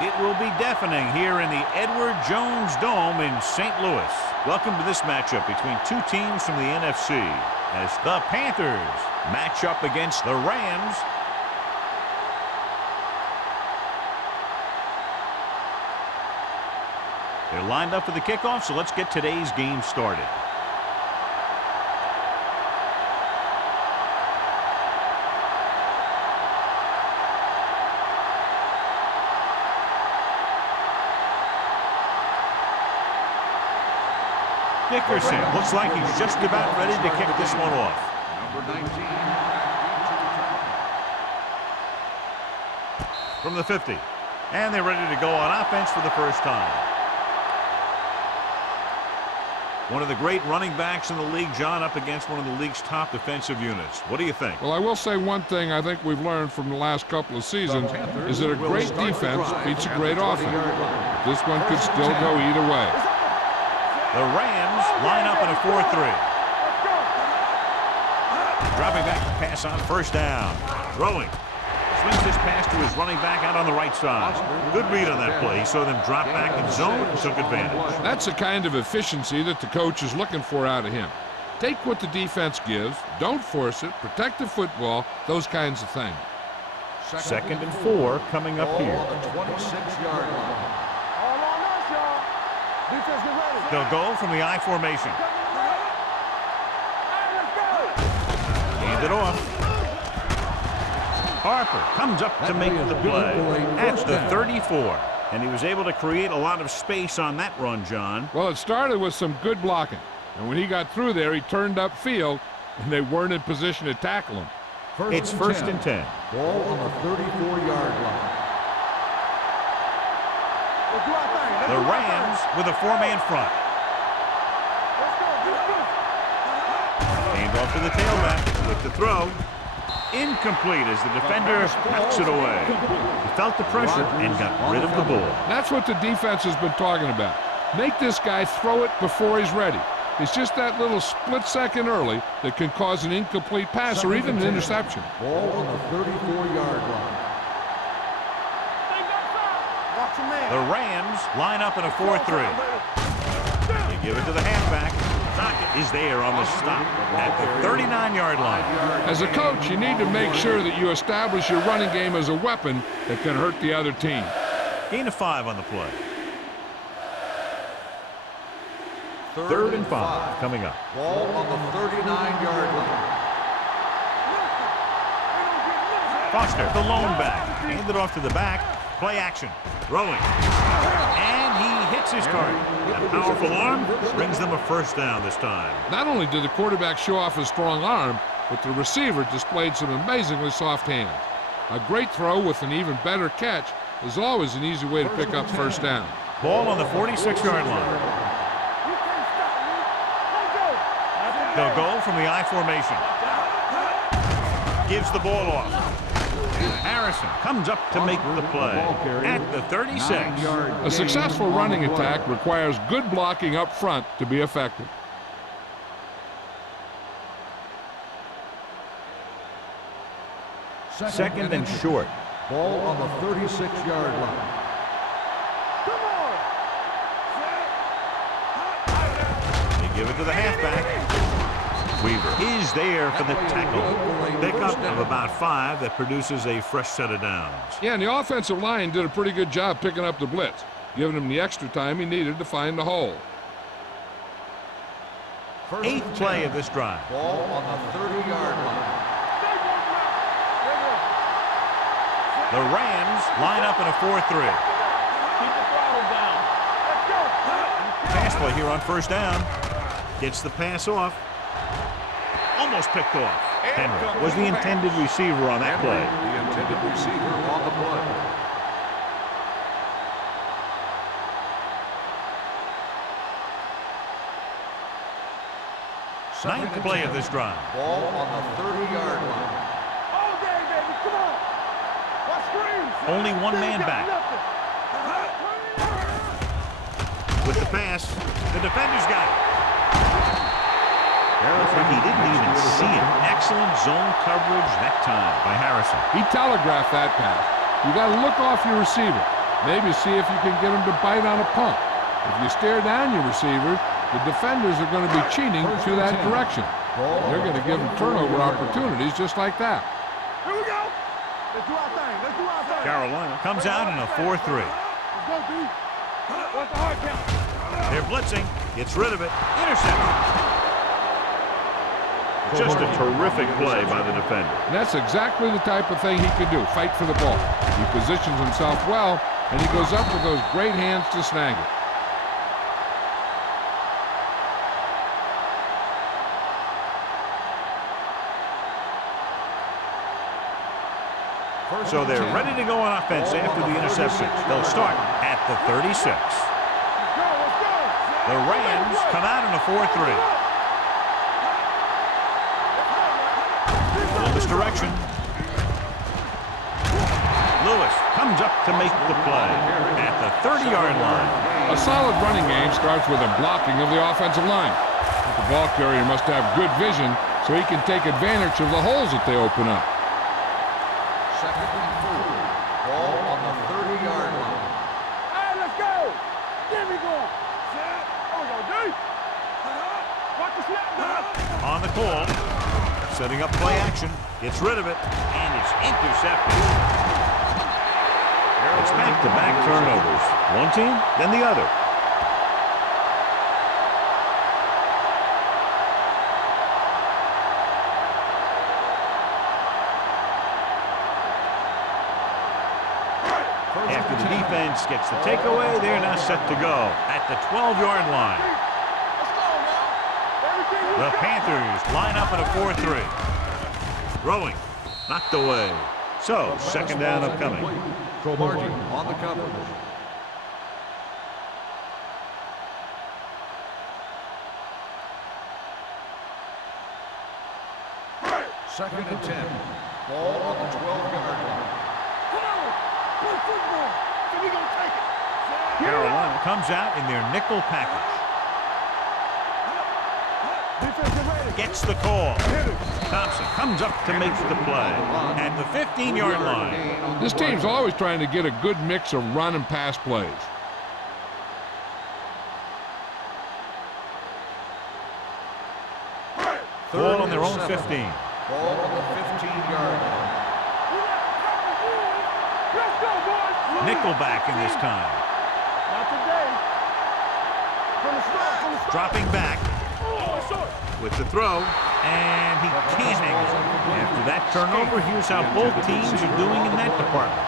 It will be deafening here in the Edward Jones Dome in St. Louis. Welcome to this matchup between two teams from the NFC as the Panthers match up against the Rams. They're lined up for the kickoff, so let's get today's game started. Dickerson looks like he's just about ready to kick this one off. Number 19. From the 50. And they're ready to go on offense for the first time. One of the great running backs in the league, John, up against one of the league's top defensive units. What do you think? Well, I will say one thing I think we've learned from the last couple of seasons is that a great defense beats a great offense. This one could still go either way. The Rams line up in a 4-3. Dropping back to pass on first down. Throwing. Swings this pass to his running back out on the right side. Good read on that play. He saw them drop back in zone and took advantage. That's the kind of efficiency that the coach is looking for out of him. Take what the defense gives, don't force it, protect the football, those kinds of things. 2nd and 4 coming up here. On the 26-yard line. They'll go from the I formation. Hand it off. Harper comes up to make the play at the 34. And he was able to create a lot of space on that run, John. Well, it started with some good blocking. And when he got through there, he turned upfield, and they weren't in position to tackle him. It's 1st and 10. Ball on the 34-yard line. The Rams with a 4-man front. Hand off to the tailback with the throw. Incomplete as the defender knocks it away. He felt the pressure and got rid of the ball. That's what the defense has been talking about. Make this guy throw it before he's ready. It's just that little split second early that can cause an incomplete pass or even an interception. Ball on the 34-yard line. The Rams line up in a 4-3. They give it to the halfback. Dockett is there on the stop at the 39-yard line. As a coach, you need to make sure that you establish your running game as a weapon that can hurt the other team. Gain of 5 on the play. 3rd and 5 coming up. Ball on the 39-yard line. Foster, the lone back. Handed off to the back. Play action. Throwing. And he hits his target. A powerful arm brings them a first down this time. Not only did the quarterback show off his strong arm, but the receiver displayed some amazingly soft hands. A great throw with an even better catch is always an easy way to pick up first down. Ball on the 46-yard line. They'll go from the I formation. Gives the ball off. Harrison comes up to make the play at the 36. A successful running attack requires good blocking up front to be effective. Second and short. Ball on the 36-yard line. They give it to the halfback. Weaver is there for the tackle. Pickup of about 5 that produces a fresh set of downs. Yeah, and the offensive line did a pretty good job picking up the blitz, giving him the extra time he needed to find the hole. 8th play of this drive. Ball on the 30-yard line. The Rams line up in a 4-3. Keep the throttle down. Pass play here on first down. Gets the pass off. Almost picked off. Henry was the intended receiver on that play. The intended receiver on the play. 9th play of this drive. Ball on the 30-yard line. All day, baby. Come on. Watch screens. Only one man back. With the pass, the defender's got it. He didn't even see it. Excellent zone coverage that time by Harrison. He telegraphed that pass. You got to look off your receiver. Maybe see if you can get him to bite on a pump. If you stare down your receivers, the defenders are going to be cheating to that direction. They're going to give them turnover opportunities just like that. Here we go. Let's do our thing. Let's do our thing. Carolina comes out in a 4-3. Let's go, D. What's the hard count? They're blitzing. Gets rid of it. Intercepted. Just a terrific play by the defender. And that's exactly the type of thing he can do, fight for the ball. He positions himself well, and he goes up with those great hands to snag it. So they're ready to go on offense after the interception. They'll start at the 36. Let's go. The Rams come out in a 4-3. A little misdirection. Lewis comes up to make the play at the 30-yard line. A solid running game starts with a blocking of the offensive line. But the ball carrier must have good vision so he can take advantage of the holes that they open up. Second and 4. Ball on the 30-yard line. Hey, let's go. Get me going. There we go, D. Watch the snap, man. On the call. Setting up play action. Gets rid of it. And it's intercepted. It's back-to-back turnovers. One team, then the other. After the defense gets the takeaway, they're now set to go at the 12-yard line. Let's go, man. Everything we The got. Panthers line up in a 4-3. Throwing. Knocked away. So, second down upcoming. Cromartie on the coverage. Second and 10. Ball on the 12-yard line. Come on. Play football. So we gonna take it. Carolina comes out in their nickel package. Defensive ready. Gets the call. Hit it. Thompson comes up to make the play at the 15-yard line. This team's always trying to get a good mix of run and pass plays. Ball on their own 15. Ball on the 15-yard line. Let's go, boys. Nickelback in this time. Not today. From the start. Dropping back Oh, short. with the throw, and he can't hang it. After that turnover, here's how both teams are doing in that department.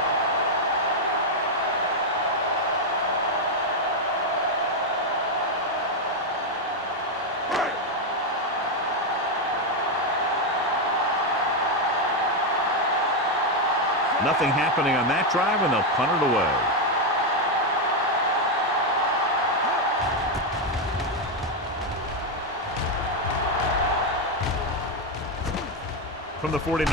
Nothing happening on that drive, and they'll punt it away. From the 49.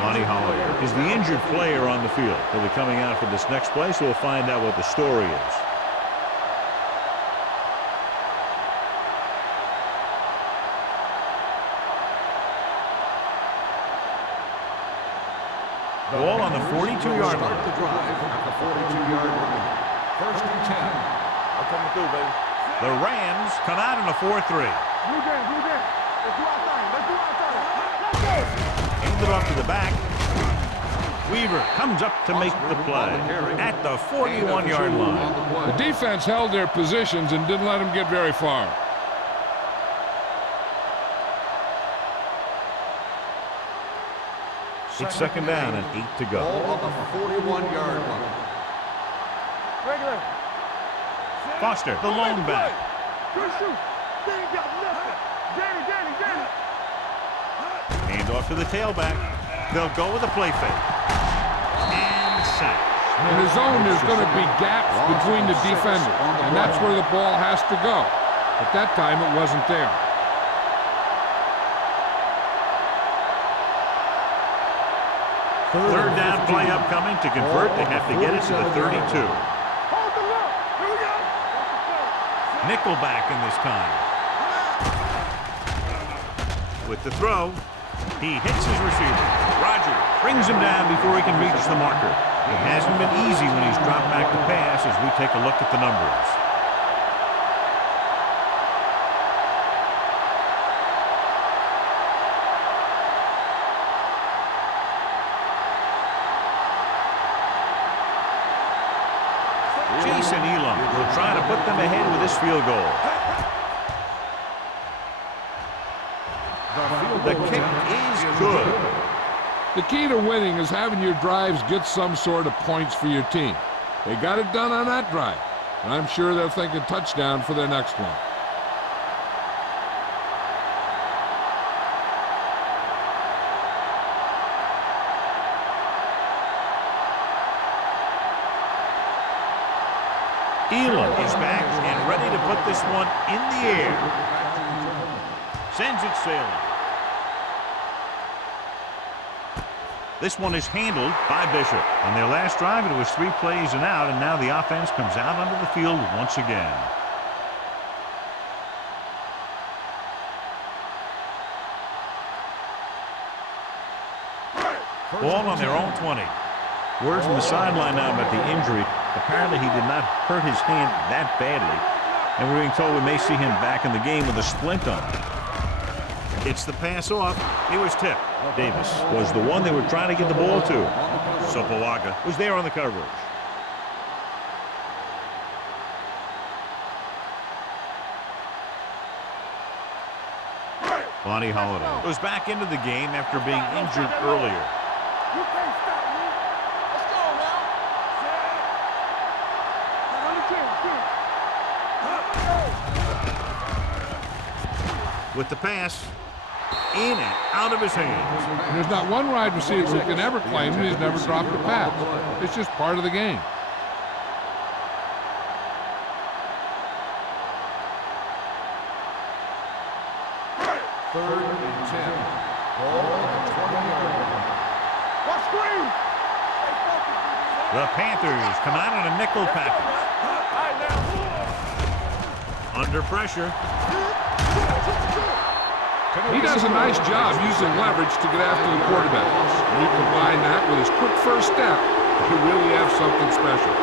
Lonnie Holliday is the injured player on the field. He'll be coming out for this next play, so we'll find out what the story is. Ball on the 42-yard Start line. the drive at the 42-yard line. First and 10. I'm coming through, baby. The Rams come out in a 4-3. Blue game, blue game. Let's do our thing. Let's do our thing. Let's go. Handed off to the back. Weaver comes up to make the play at the 41-yard line. The defense held their positions and didn't let them get very far. It's second down and 8 to go. Ball on the 41-yard line. Regular. Foster, the lone back. Good shoot. They ain't got nothing. Danny. Hand off to the tailback. They'll go with a play fake. And sack. In the zone, there's going to be gaps between the defenders, and that's where the ball has to go. At that time, it wasn't there. Third down play upcoming. To convert, they have to get it to the 32. Hold the look. Here we go. Nickelback in this time. With the throw, he hits his receiver. Rogers brings brings him down before he can reach the marker. It hasn't been easy when he's dropped back to pass as we take a look at the numbers. Jason Elam will try to put them ahead with this field goal. The kick is good. The key to winning is having your drives get some sort of points for your team. They got it done on that drive, and I'm sure they're thinking touchdown for their next one. Elam is back and ready to put this one in the air. Sends it sailing. This one is handled by Bishop. On their last drive, it was 3 plays and out, and now the offense comes out onto the field once again. Ball on their own 20. Word from the sideline now about the injury. Apparently, he did not hurt his hand that badly, and we're being told we may see him back in the game with a splint on. It's the pass off. It was tipped. Davis was the one they were trying to get the ball to. Sopoaga was there on the coverage. Lonnie Holiday goes back into the game after being injured earlier. You can't stop me. Let's go now. With the pass, in and out of his hands. And there's not one wide receiver who can ever claim that he's never dropped a pass. It's just part of the game. Third and 10. Ball on the 20-yard line. Watch screen. The Panthers come out in a nickel package. Under pressure. He does a nice job using leverage to get after the quarterback. When you combine that with his quick first step, you really have something special.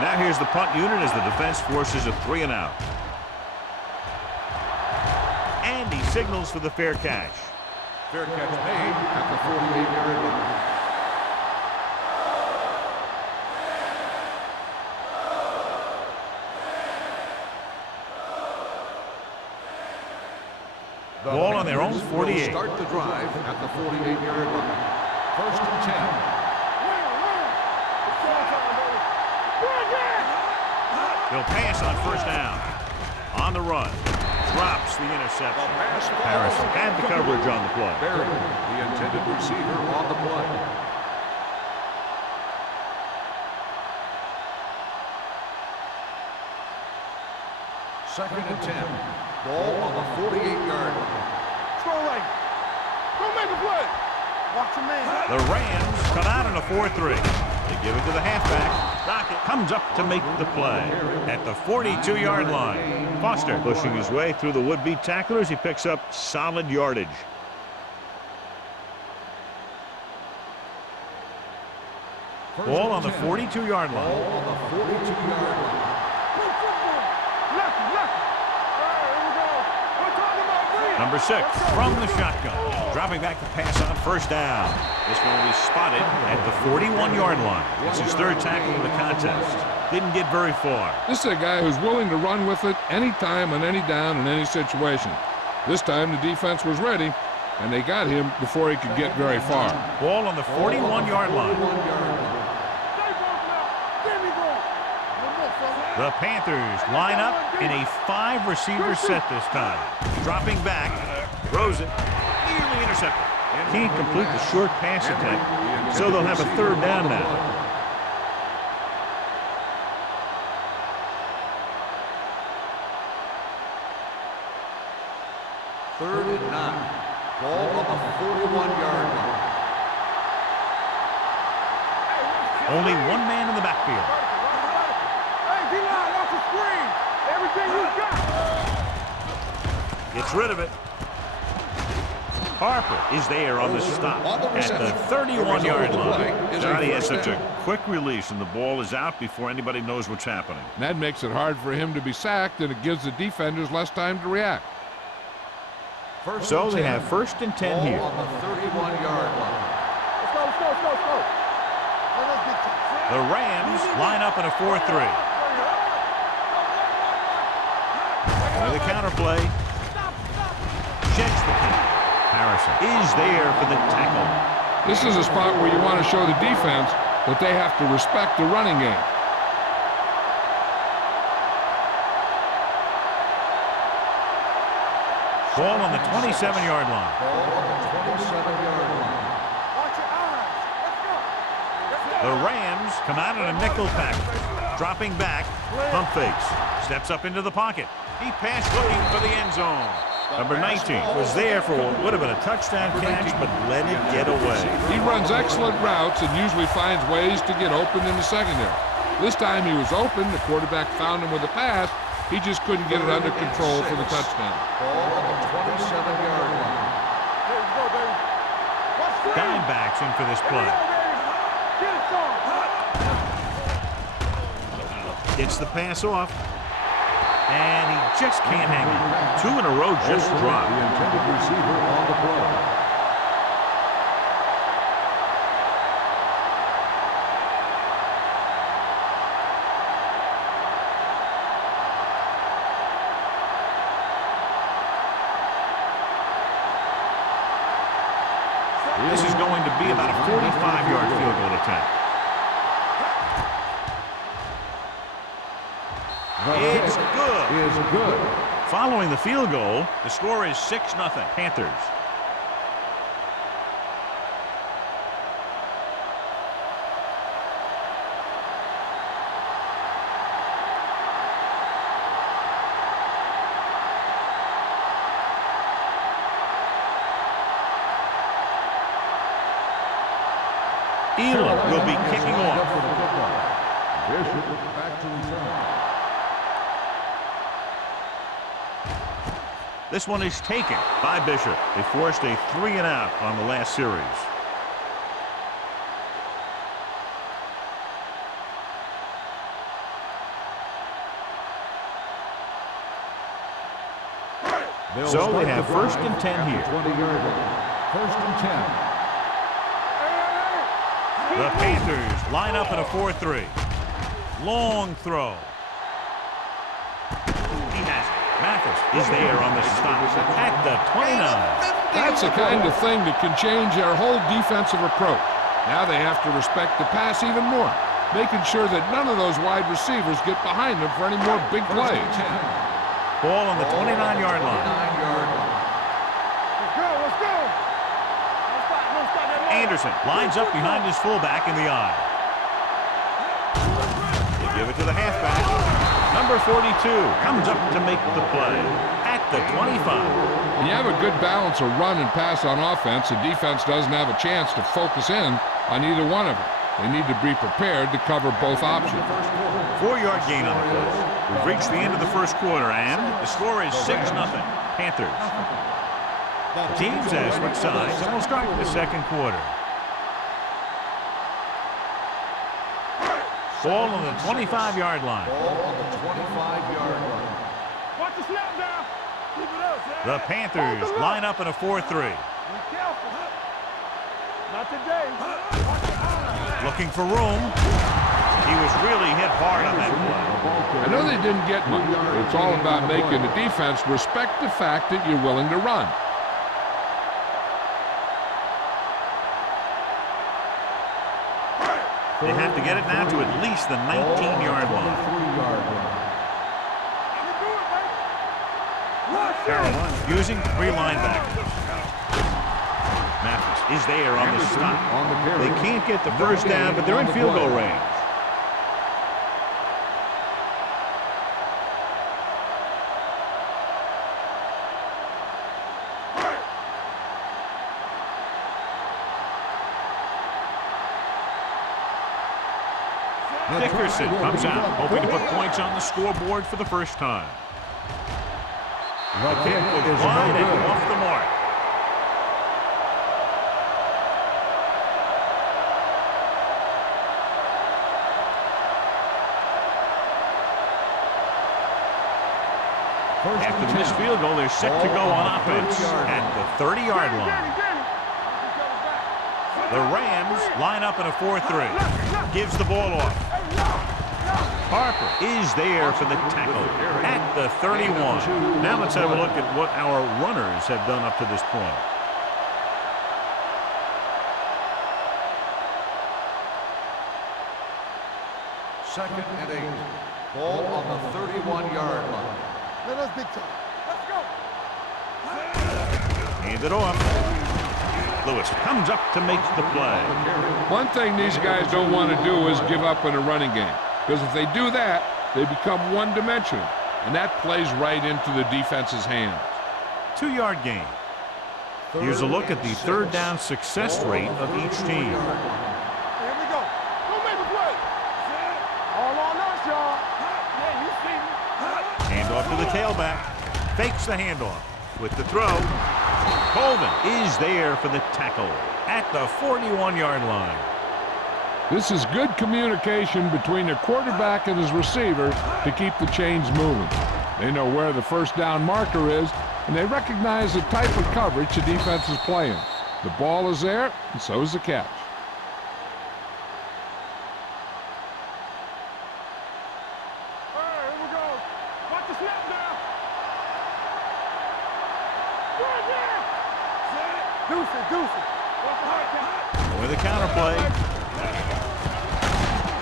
Now here's the punt unit as the defense forces a 3 and out. And he signals for the fair catch. Fair catch made at the 48-yard line. Ball on their own 48. Start the drive at the 48-yard line. First and 10. He'll pass on first down. On the run. Drops the interception. Harris had the coverage on the play. Barry, the intended receiver, on the play. Second and 10. Ball on the 48-yard line. Throw right. Don't make a play. Watch your man. The Rams come out in a 4-3. They give it to the halfback. Dockett comes up to make the play at the 42-yard line. Foster pushing his way through the would-be tacklers. He picks up solid yardage. Ball on the 42-yard line. Ball on the 42-yard line. Number 6 from the shotgun. Dropping back to pass on first down. This one will be spotted at the 41-yard line. It's his 3rd tackle of the contest. Didn't get very far. This is a guy who's willing to run with it anytime, on any down, in any situation. This time the defense was ready, and they got him before he could get very far. Ball on the 41-yard line. The Panthers line up in a 5-receiver set this time. Dropping back, throws it, nearly intercepted. Can't complete the short pass attempt, so they'll have a 3rd down now. 41-yard line. Only one man in the backfield. Hey, D-line, watch the screen. Everything you got. Gets rid of it. Harper is there on the stop at the 31-yard line. Johnny has such a quick release, and the ball is out before anybody knows what's happening. That makes it hard for him to be sacked, and it gives the defenders less time to react. So they have first and 10 here. On the 31-yard line. Let's go, let's go, let's go, let's go. The Rams line up in a 4-3. With a counter play. Checks the kick. Harrison is there for the tackle. This is a spot where you want to show the defense that they have to respect the running game. Ball on the 27-yard line. Ball on the 27-yard line. Watch your eyes. Let's go. The Rams come out in a nickel package. Dropping back, pump fakes. Steps up into the pocket. He passed looking for the end zone. Number 19 was there for what would have been a touchdown catch, but let it get away. He runs excellent routes and usually finds ways to get open in the secondary. This time he was open. The quarterback found him with a pass. He just couldn't get it under control for the touchdown. Ball on the 27-yard line. Here we go, baby. Watch screen. Dimebacks in for this Here we play. go, baby. Get it, son. Gets the pass off. And he just can't hang on. Two in a row just dropped. The intended receiver on the play. This is going to be about a 45-yard field goal attempt. It's good. Following the field goal, the score is 6-0 Panthers. Elam will be kicking off. Back to return. This one is taken by Bishop. They forced a 3-and-out on the last series. So they have first and 10 here. 20-yard line. First and 10. The Panthers line up in a 4-3. Long throw. He has it. Mathis is there on the stop at the 29. That's the kind of thing that can change their whole defensive approach. Now they have to respect the pass even more, making sure that none of those wide receivers get behind them for any more big plays. Ball on the 29-yard line. Let's go, let's go. Don't stop that line. Anderson lines up behind his fullback in the eye. They give it to the halfback. Number 42 comes up to make the play at the 25. When you have a good balance of run and pass on offense, the defense doesn't have a chance to focus in on either one of them. They need to be prepared to cover both options. 4-yard gain on the play. We've reached the end of the first quarter, and the score is 6-0 Panthers. The teams have switched sides, and we'll start the second quarter. Ball on the 25-yard line. Ball on the 25-yard line. Watch the snap down. Keep it up, Zach. The Panthers line up in a 4-3. Be careful. Not today. Watch your eyes. Looking for room. He was really hit hard on that play. I know they didn't get much. It's all about making the defense respect the fact that you're willing to run. They have to get it now to at least the 19-yard line. 23-yard line. You do it, baby. Watch it. Carolina using 3 linebackers. Mathis is there on the stop. They can't get the first down, but they're in field goal range. Dickerson comes out, hoping to put points on the scoreboard for the first time. The kick was wide and off the mark. After the missed field goal, they're set to go on offense at the 30-yard line. The Rams line up in a 4-3. Gives the ball off. Harper is there for the tackle at the 31. Now let's have a look at what our runners have done up to this point. Second and 8. Ball on the 31-yard line. Let us big time. Let's go. Hand it off. Lewis comes up to make the play. One thing these guys don't want to do is give up in a running game, because if they do that, they become one-dimensional, and that plays right into the defense's hands. 2-yard gain. Here's a look at the third down success rate of each team. Here we go. Go make a play. All on us, y'all. Yeah, you see me. Handoff to the tailback. Fakes the handoff. With the throw, Colvin is there for the tackle at the 41-yard line. This is good communication between the quarterback and his receiver to keep the chains moving. They know where the first down marker is, and they recognize the type of coverage the defense is playing. The ball is there, and so is the catch. All right, here we go. Watch the snap now. Right there. Deuce it, deuce it. Watch the high count. With the counterplay.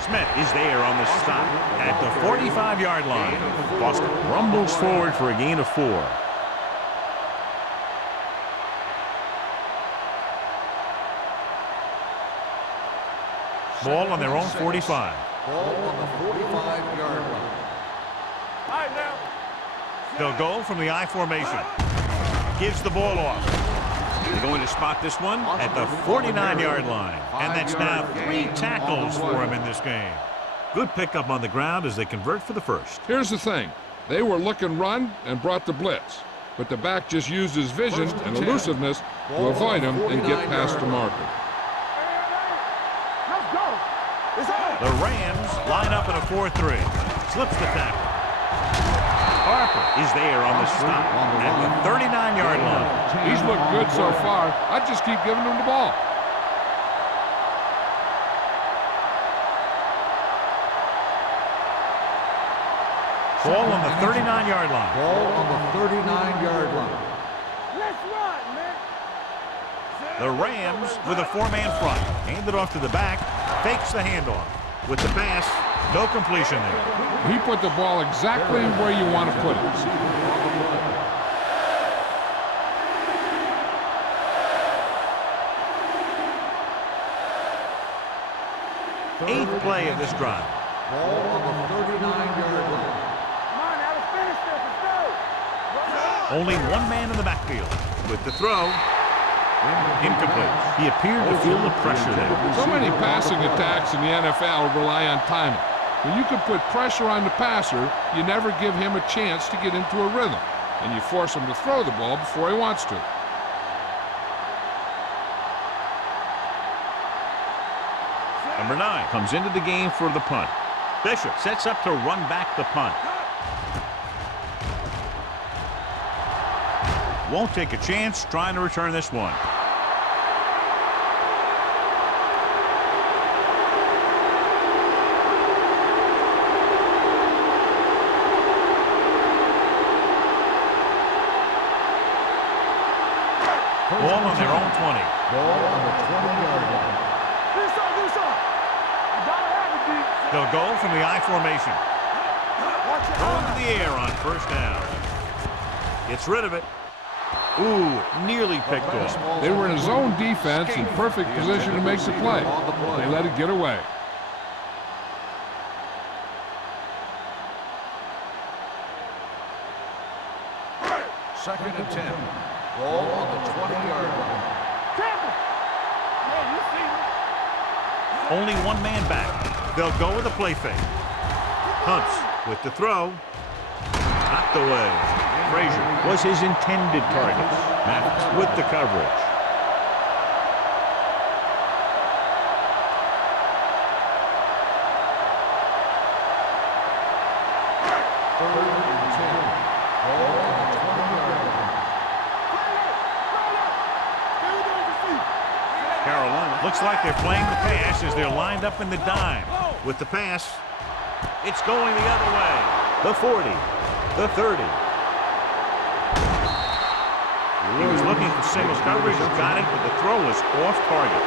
Smith is there on the stop at the 45-yard line. Boston rumbles forward for a gain of 4. Ball on their own 45. Ball on the 45-yard line. All right, now. They'll go from the I formation. Gives the ball off. They're going to spot this one at the 49-yard line. And that's now 3 tackles for him in this game. Good pickup on the ground as they convert for the first. Here's the thing. They were looking run and brought the blitz, but the back just used his vision and elusiveness to avoid him and get past the marker. Let's go. It's on. The Rams line up in a 4-3. Slips the tackle. Harper is there on the stop at the 39-yard line. He's looked good so far. I'd just keep giving him the ball. Ball on the 39-yard line. Ball on the 39-yard line. Let's run, man. The Rams with a 4-man front. Hand it off to the back. Fakes the handoff. With the pass, no completion there. He put the ball exactly where you want to put it. Eighth play of this drive. Ball on the 39-yard line. Come on, now let's finish this. Let's go. Only one man in the backfield. With the throw, incomplete. He appeared to feel the pressure there. So many passing attacks in the NFL rely on timing. When you can put pressure on the passer, you never give him a chance to get into a rhythm, and you force him to throw the ball before he wants to. Number 9 comes into the game for the punt. Bishop sets up to run back the punt. Won't take a chance trying to return this one. Ball on their own 20. Ball on the 20-yard line. Do something. You gotta have it, D. They'll go from the I formation. Watch it. Throw into the air on first down. Gets rid of it. Ooh, nearly picked off. They were in a zone defense in perfect position to make the play. They let it get away. Second and 10. Ball on the 20-yard line. Tampa. Yeah, you see me. Only one man back. They'll go with a play fake. Hunts with the throw. Knocked away. Frazier was his intended target. Mathis with the coverage. Carolina looks like they're playing the pass as they're lined up in the dime. With the pass, it's going the other way. The 40, the 30. He was looking for single coverage, got it, but the throw was off target.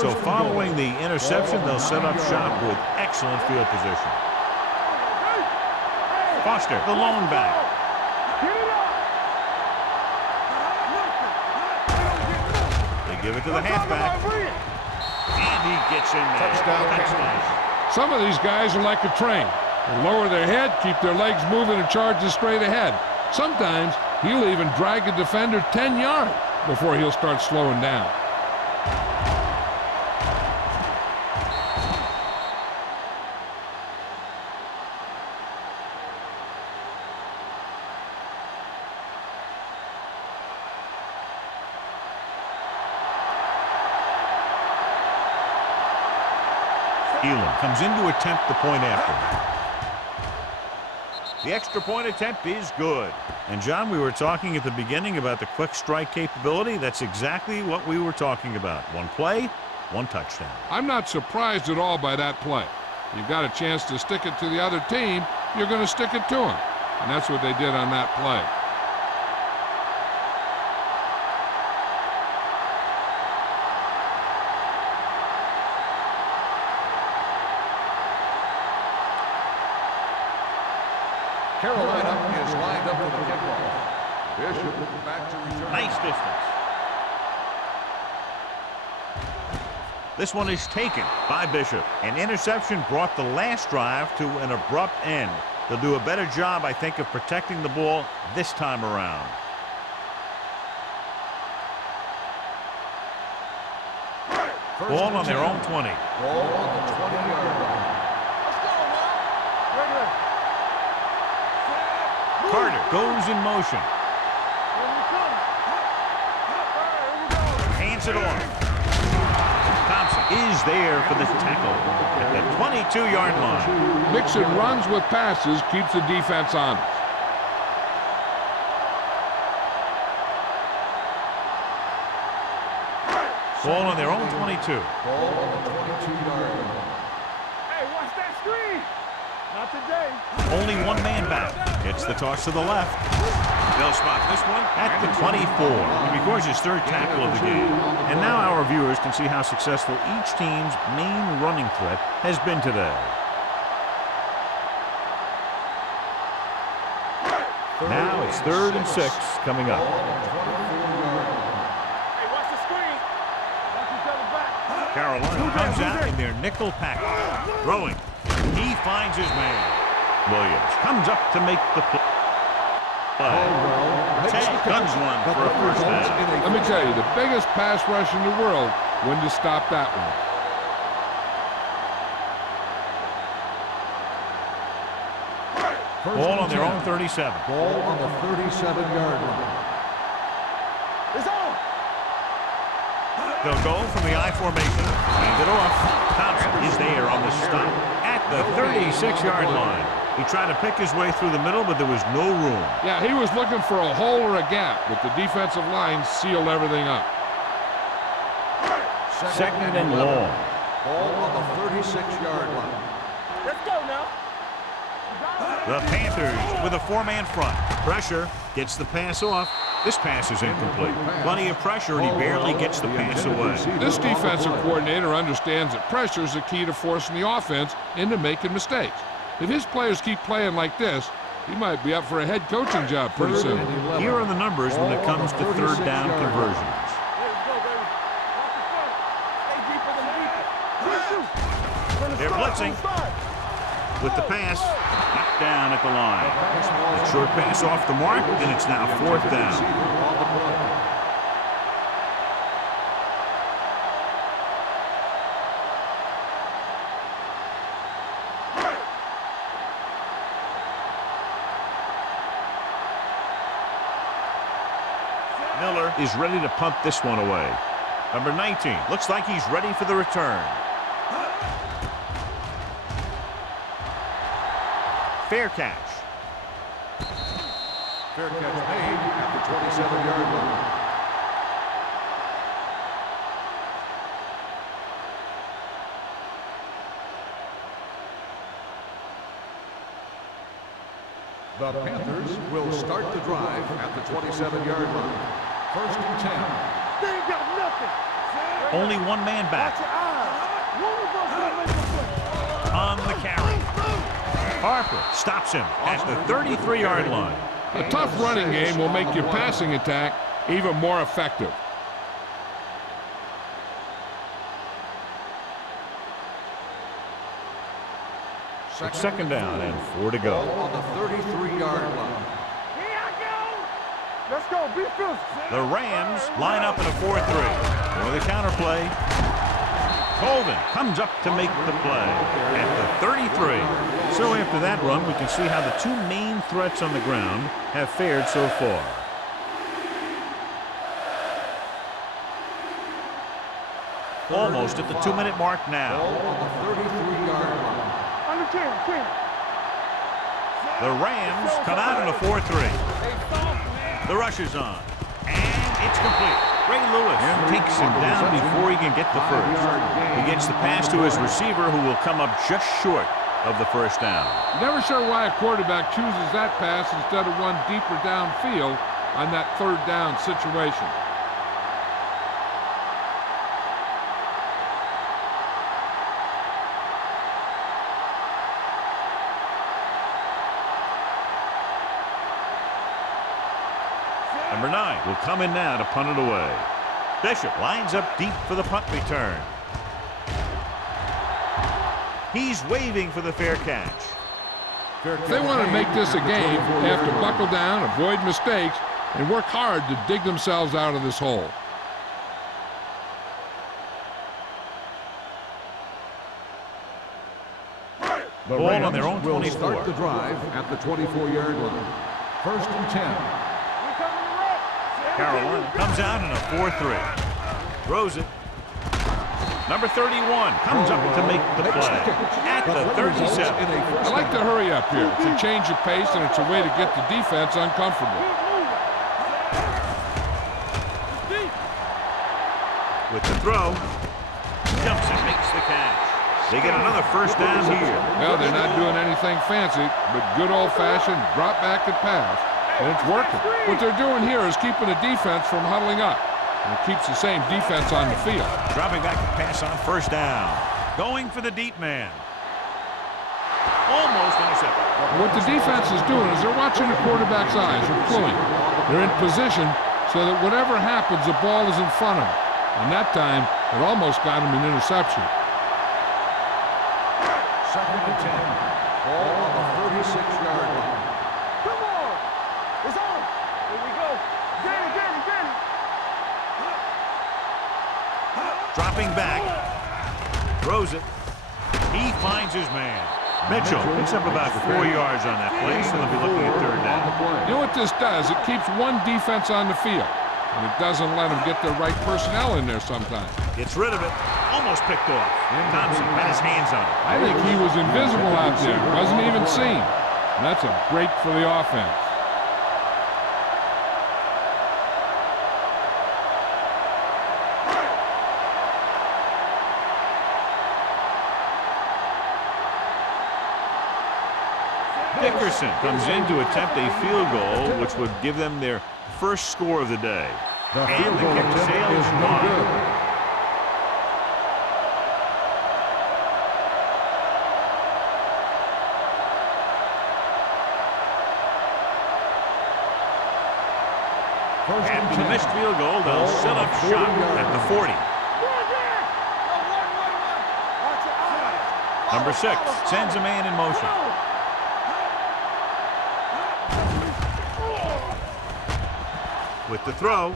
So following the interception, they'll set up shop with excellent field position. Foster, the lone back. They give it to the halfback. And he gets in there. Touchdown. Some of these guys are like a train. They lower their head, keep their legs moving, and charge straight ahead. Sometimes he'll even drag a defender 10 yards before he'll start slowing down. Elam comes in to attempt the point after. The extra point attempt is good. And, John, we were talking at the beginning about the quick strike capability. That's exactly what we were talking about. One play, one touchdown. I'm not surprised at all by that play. You've got a chance to stick it to the other team, you're going to stick it to them. And that's what they did on that play. Carolina is lined up for the kickoff. Bishop back to return. Nice distance. This one is taken by Bishop. An interception brought the last drive to an abrupt end. They'll do a better job, I think, of protecting the ball this time around. Ball on their own 20. Ball on the 20-yard line. Carter goes in motion. Hands it off. Thompson is there for the tackle at the 22-yard line. Mixing runs with passes keeps the defense honest. Ball on their own 22. Ball on the 22-yard line. Hey, watch that screen. Not today. Only one man back. It's the toss to the left. They'll spot this one at the 24. He records his third tackle of the game. And now our viewers can see how successful each team's main running threat has been today. Now it's 3rd and 6 coming up. Hey, watch the screen. Watch each other back. Carolina comes out in their nickel package. Throwing. He finds his man. Williams comes up to make the play. Guns one for a first down. Let me tell you, the biggest pass rush in the world wouldn't have stopped that one. Ball on their own 37. Ball on the 37-yard line. It's on. They'll go from the I formation. Hand it off. Thompson is there on the stop at the 36-yard line. He tried to pick his way through the middle, but there was no room. Yeah, he was looking for a hole or a gap, but the defensive line sealed everything up. Second and long. Ball on the 36-yard line. Let's go now. The Panthers with a 4-man front. Pressure gets the pass off. This pass is incomplete. Plenty of pressure, and he barely gets the pass away. This defensive coordinator understands that pressure is the key to forcing the offense into making mistakes. If his players keep playing like this, He might be up for a head coaching job pretty soon. Here are the numbers when it comes to third down conversions. They're blitzing with the pass knocked down at the line. A short pass off the mark, and it's now fourth down. Miller is ready to punt this one away. Number 19 looks like he's ready for the return. Fair catch. Fair catch made at the 27-yard line. The Panthers will start the drive at the 27-yard line. First and 10. They ain't got nothing. Only one man back. One of us will make a play. On the carry. Harper stops him at the 33-yard line. A tough running game will make your passing attack even more effective. It's second down and 4 to go. On the 33-yard line. Here I go. Let's go. Be physical. The Rams line up in a 4-3. With a counter play. Colvin comes up to make the play at the 33. So after that run, we can see how the two main threats on the ground have fared so far. Almost at the 2-minute mark now. On the 33-yard line. Under 10. The Rams come out in a 4-3. The rush is on. And it's complete. Ray Lewis takes him down before he can get the first. He gets the pass to his receiver, who will come up just short of the first down. Never sure why a quarterback chooses that pass instead of one deeper downfield on that third down situation. Number 9 will come in now to punt it away. Bishop lines up deep for the punt return. He's waving for the fair catch. If they want to make this a game, they have to buckle down, avoid mistakes, and work hard to dig themselves out of this hole. The Ball Rams on their own will 24. start the drive at the 24-yard line. First and 10. Carolina comes out in a 4-3. Throws it. Number 31 comes up to make the play at the 37. I like to hurry up here. It's a change of pace, and it's a way to get the defense uncomfortable. With the throw, jumps and makes the catch. They get another first down here. Well, they're not doing anything fancy, but good old-fashioned drop back and pass, and it's working. What they're doing here is keeping the defense from huddling up, and it keeps the same defense on the field. Dropping back to pass on first down. Going for the deep man. Almost intercepted. What the defense is doing is they're watching the quarterback's eyes are pulling. They're in position so that whatever happens, the ball is in front of them. And that time, it almost got him an interception. Second and 10. Ball on the 36-yard line. Come on. It's on. Here we go. Get it. Dropping back. Throws it. He finds his man. Mitchell picks up about 4 yards on that play, so they'll be looking at third down. You know what this does? It keeps one defense on the field, and it doesn't let them get the right personnel in there sometimes. Gets rid of it. Almost picked off. Thompson had his hands on it. I think he was invisible out there. Wasn't even seen. And that's a break for the offense. Dickerson comes in to attempt a field goal, which would give them their first score of the day. And the kick sails wide. After the missed field goal, they'll set up shop at the 40. Number 6 sends a man in motion. With the throw.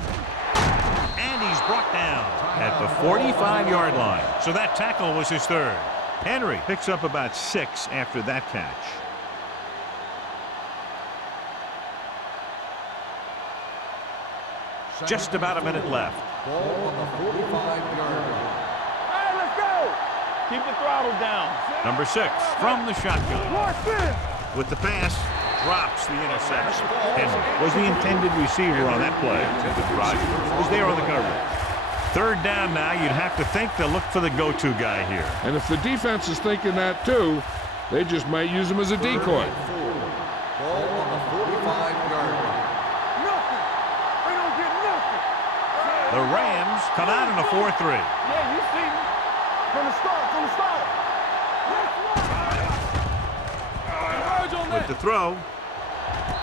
And he's brought down at the 45-yard line. So that tackle was his third. Henry picks up about 6 after that catch. Just about a minute left. Ball on the 45-yard line. Hey, let's go. Keep the throttle down. Number 6 from the shotgun. Watch this. With the pass, drops the interception. Henry was the intended receiver on that play. Rodgers was there on the coverage. Third down now. You'd have to think they'll look for the go-to guy here. And if the defense is thinking that too, they just might use him as a decoy. Ball on the 45-yard line. Nothing. They don't get nothing. The Rams come out in a 4-3. Yeah, you see me. From the start, from the start. With the throw,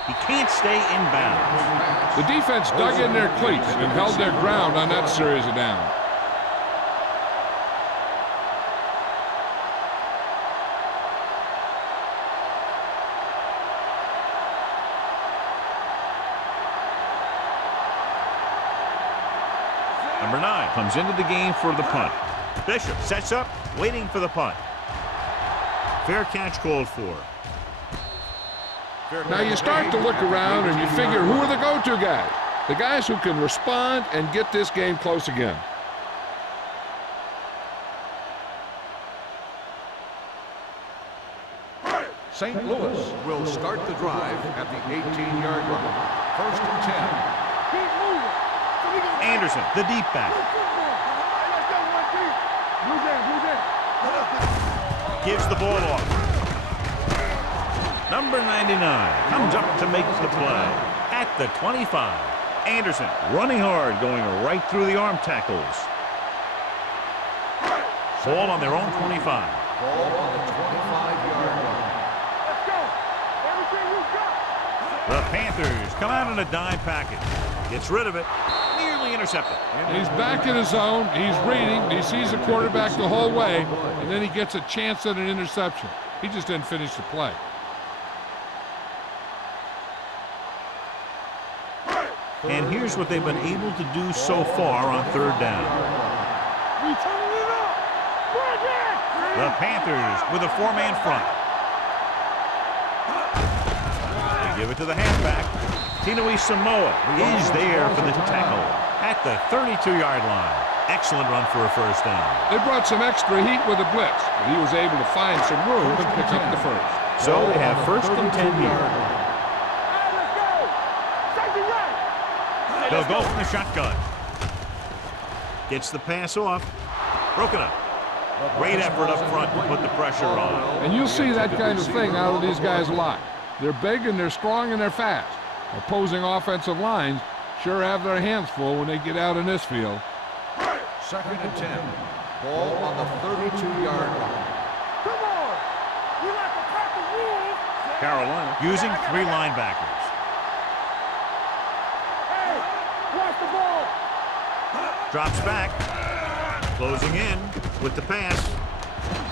he can't stay in bounds. The defense dug in their cleats and held their ground on that series of downs. Number 9 comes into the game for the punt. Bishop sets up, waiting for the punt. Fair catch called for. Now you start to look around and you figure, who are the go-to guys? The guys who can respond and get this game close again. St. Louis will start the drive at the 18-yard line. 1st and 10. Keep moving. So we can Anderson, the deep back, let's go, 1-2. Who's that? gives the ball off. Number 99 comes up to make the play at the 25. Anderson running hard, going right through the arm tackles. Ball on their own 25. Ball on the 25-yard line. Let's go. Everything you got. The Panthers come out in a dime package. Gets rid of it. Nearly intercepted. He's back in his zone. He's reading. He sees the quarterback the whole way, and then he gets a chance at an interception. He just didn't finish the play. And here's what they've been able to do so far on 3rd down. We turning it up. Bring it. The Panthers with a 4-man front. They give it to the halfback. Tinui Samoa is there for the tackle at the 32-yard line. Excellent run for a 1st down. They brought some extra heat with a blitz, but he was able to find some room to pick up the first. So they have 1st and 10 here. Hey, let's go. Safety right. They'll go from the shotgun. Gets the pass off. Broken up. Great effort up front to put the pressure on. And you'll see that kind of thing out of these guys a lot. They're big and they're strong and they're fast. Opposing offensive lines sure have their hands full when they get out in this field. 2nd and 10. Ball on the 32-yard line. Come on. We like to crack the rules. Carolina using 3 linebackers. Hey, watch the ball. Drops back. Closing in with the pass.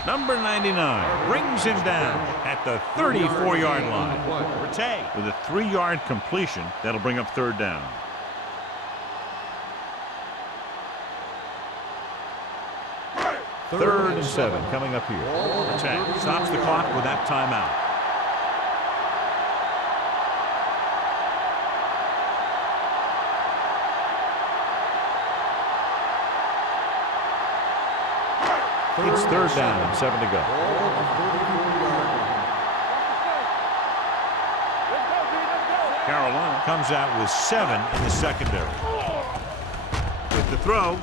Number 99 brings him down at the 34-yard line. Rattay with a 3-yard completion. That'll bring up 3rd down. Third and 7 coming up here. Rattay stops the clock with that timeout. It's 3rd down and 7 to go. Carolina comes out with 7 in the secondary. With the throw.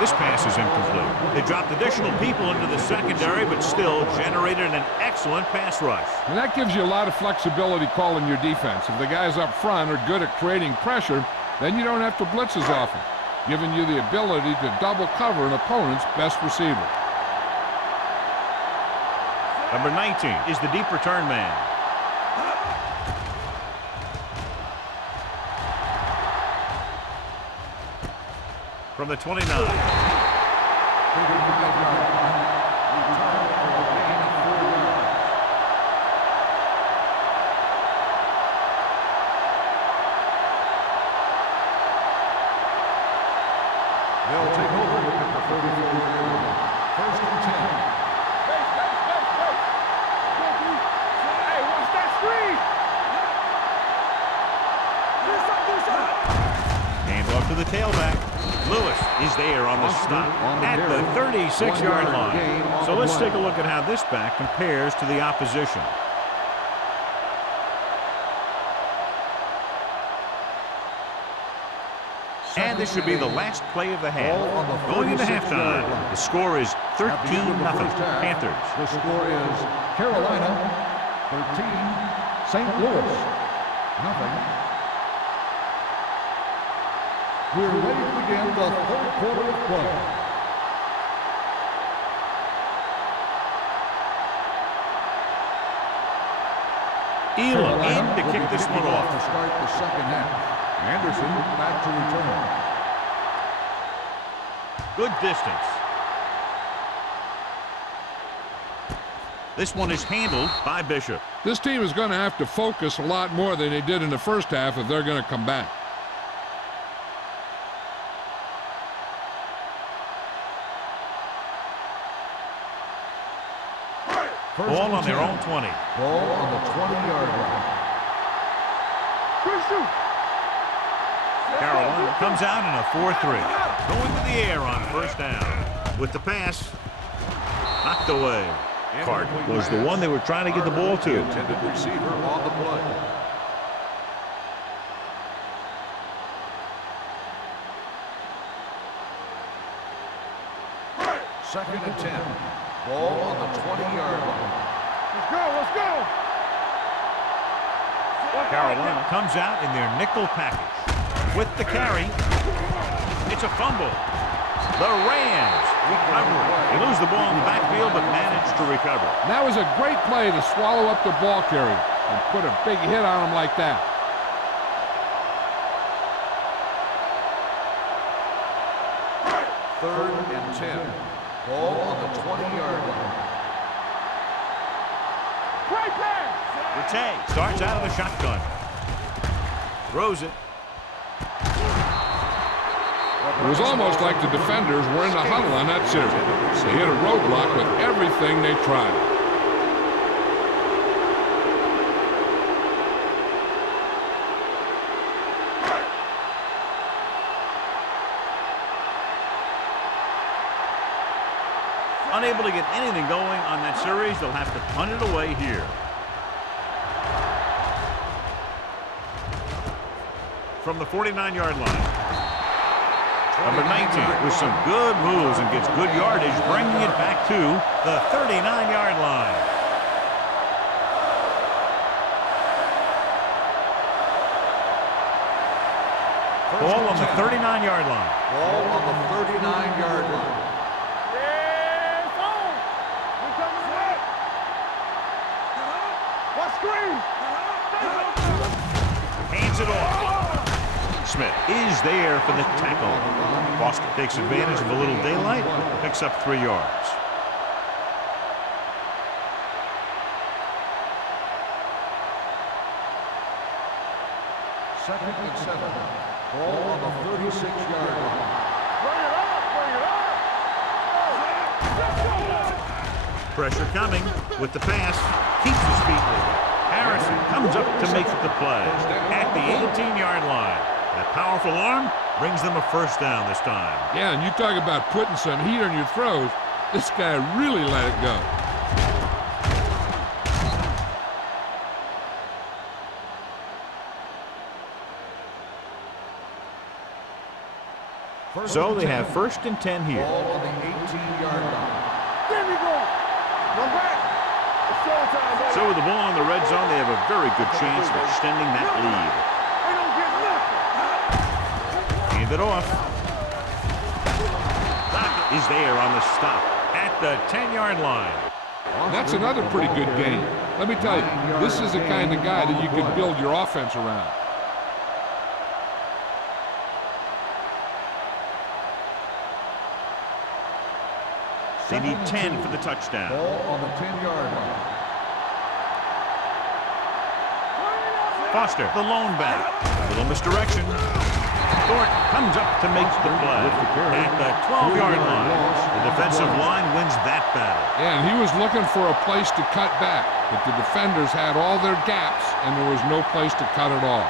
This pass is incomplete. They dropped additional people into the secondary, but still generated an excellent pass rush. And that gives you a lot of flexibility calling your defense. If the guys up front are good at creating pressure, then you don't have to blitz as often, giving you the ability to double cover an opponent's best receiver. Number 19 is the deep return man. from the 29. 35-yard line. Return for a gain of 4 yards. They'll take over at the 34-yard line. First and 10. Base. Hey, watch that screen. This up. Hand off to the tailback. Lewis is there on the stop at the 36-yard line. So let's take a look at how this back compares to the opposition. And this should be the last play of the half. Going into halftime, the score is 13-0 Panthers. The score is Carolina 13, St. Louis nothing. We're ready to begin the third quarter of play. Elam in to kick this one To off. start the second half. Anderson back to return. Good distance. This one is handled by Bishop. This team is going to have to focus a lot more than they did in the first half if they're going to come back. Ball on their own 20. Ball on the 20-yard line. Good shoot. Carolina comes out in a 4-3. Going to the air on first down. With the pass, knocked away. Cart was the one they were trying to get the ball to. Intended receiver on the play. Second and 10. Ball on the 20-yard line. Let's go. Carolina comes out in their nickel package. With the carry, it's a fumble. The Rams recover. They lose the ball in the backfield but manage to recover. And that was a great play to swallow up the ball carrier and put a big hit on him like that. Third and 10. Ball on the 20-yard line. Great pass. Rattay starts out of the shotgun. Throws it. It was almost like the defenders were in the huddle on that series. They hit a roadblock with everything they tried. Unable to get anything going on that series, they'll have to punt it away here. From the 49-yard line. Number 19 with some good moves and gets good yardage, bringing it back to the 39-yard line. Ball on the 39-yard line. Ball on the 39-yard line. Yes, on. We coming back. What screen? Hands it off. Smith is there for the tackle. Foster takes advantage of a little daylight, picks up 3 yards. Second and 7. Ball on the 36-yard line. Bring it up. Pressure coming with the pass. Keeps his feet moving. Harrison comes up to make the play at the 18-yard line. That powerful arm brings them a first down this time. Yeah, and you talk about putting some heat on your throws. This guy really let it go. So they have first and 10 here. Ball on the 18-yard line. There we go. Run back. It's showtime, baby. So with the ball in the red zone, they have a very good chance of extending that lead. We don't get nothing. Hand it off. Lockett is there on the stop at the 10-yard line. That's another pretty good game. Let me tell you, this is the kind of guy that you can build your offense around. They need 10 for the touchdown. Ball on the 10-yard line. Foster, the lone back. Little misdirection. Thornton comes up to make the play. At the 12-yard line, the defensive line wins that battle. Yeah, and he was looking for a place to cut back, but the defenders had all their gaps, and there was no place to cut at all.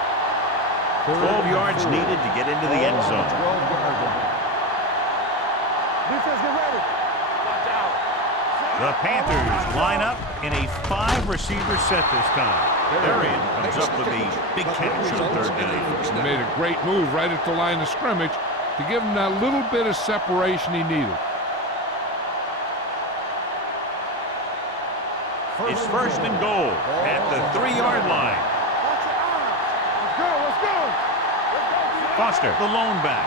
12 yards needed to get into the end zone. 12-yard line. Defense, get ready. Watch out. The Panthers line up in a 5-receiver set this time. Darian comes up with a big catch on third down. He made a great move right at the line of scrimmage to give him that little bit of separation he needed. It's first and goal at the 3-yard line. Watch your arms. Let's go, let's go. Foster, the lone back.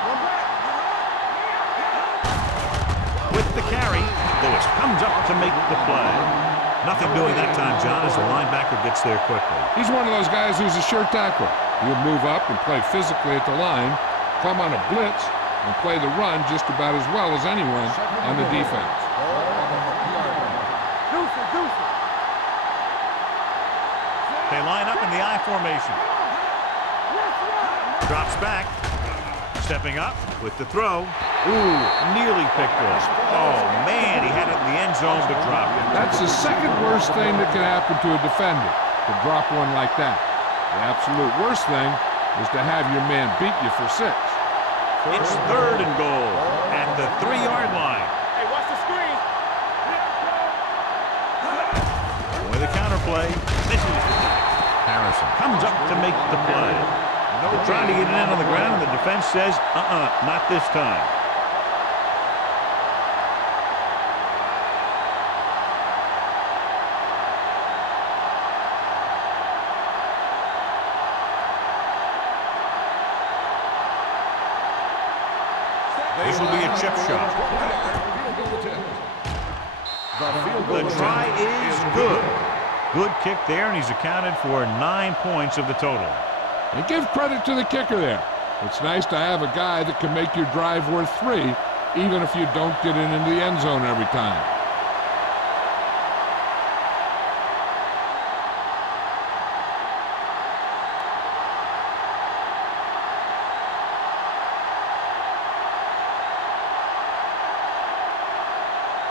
With the carry, Lewis comes up to make the play. Nothing doing that time, John, as the linebacker gets there quickly. He's one of those guys who's a sure tackler. He'll move up and play physically at the line, come on a blitz, and play the run just about as well as anyone on the defense. Deuce it, deuce it. They line up in the I formation. Drops back. Stepping up with the throw. Ooh, nearly picked off. Oh, man, he had it in the end zone but dropped it. That's the second worst thing that can happen to a defender, to drop one like that. The absolute worst thing is to have your man beat you for 6. It's third and goal at the 3-yard line. Hey, watch the screen. With a counterplay, this is Harrison comes up to make the play. They're trying to get it in on the ground, and the defense says, not this time. This will be a chip shot. The try is good. Good kick there, and he's accounted for 9 points of the total. And give credit to the kicker there. It's nice to have a guy that can make your drive worth 3, even if you don't get it into the end zone every time.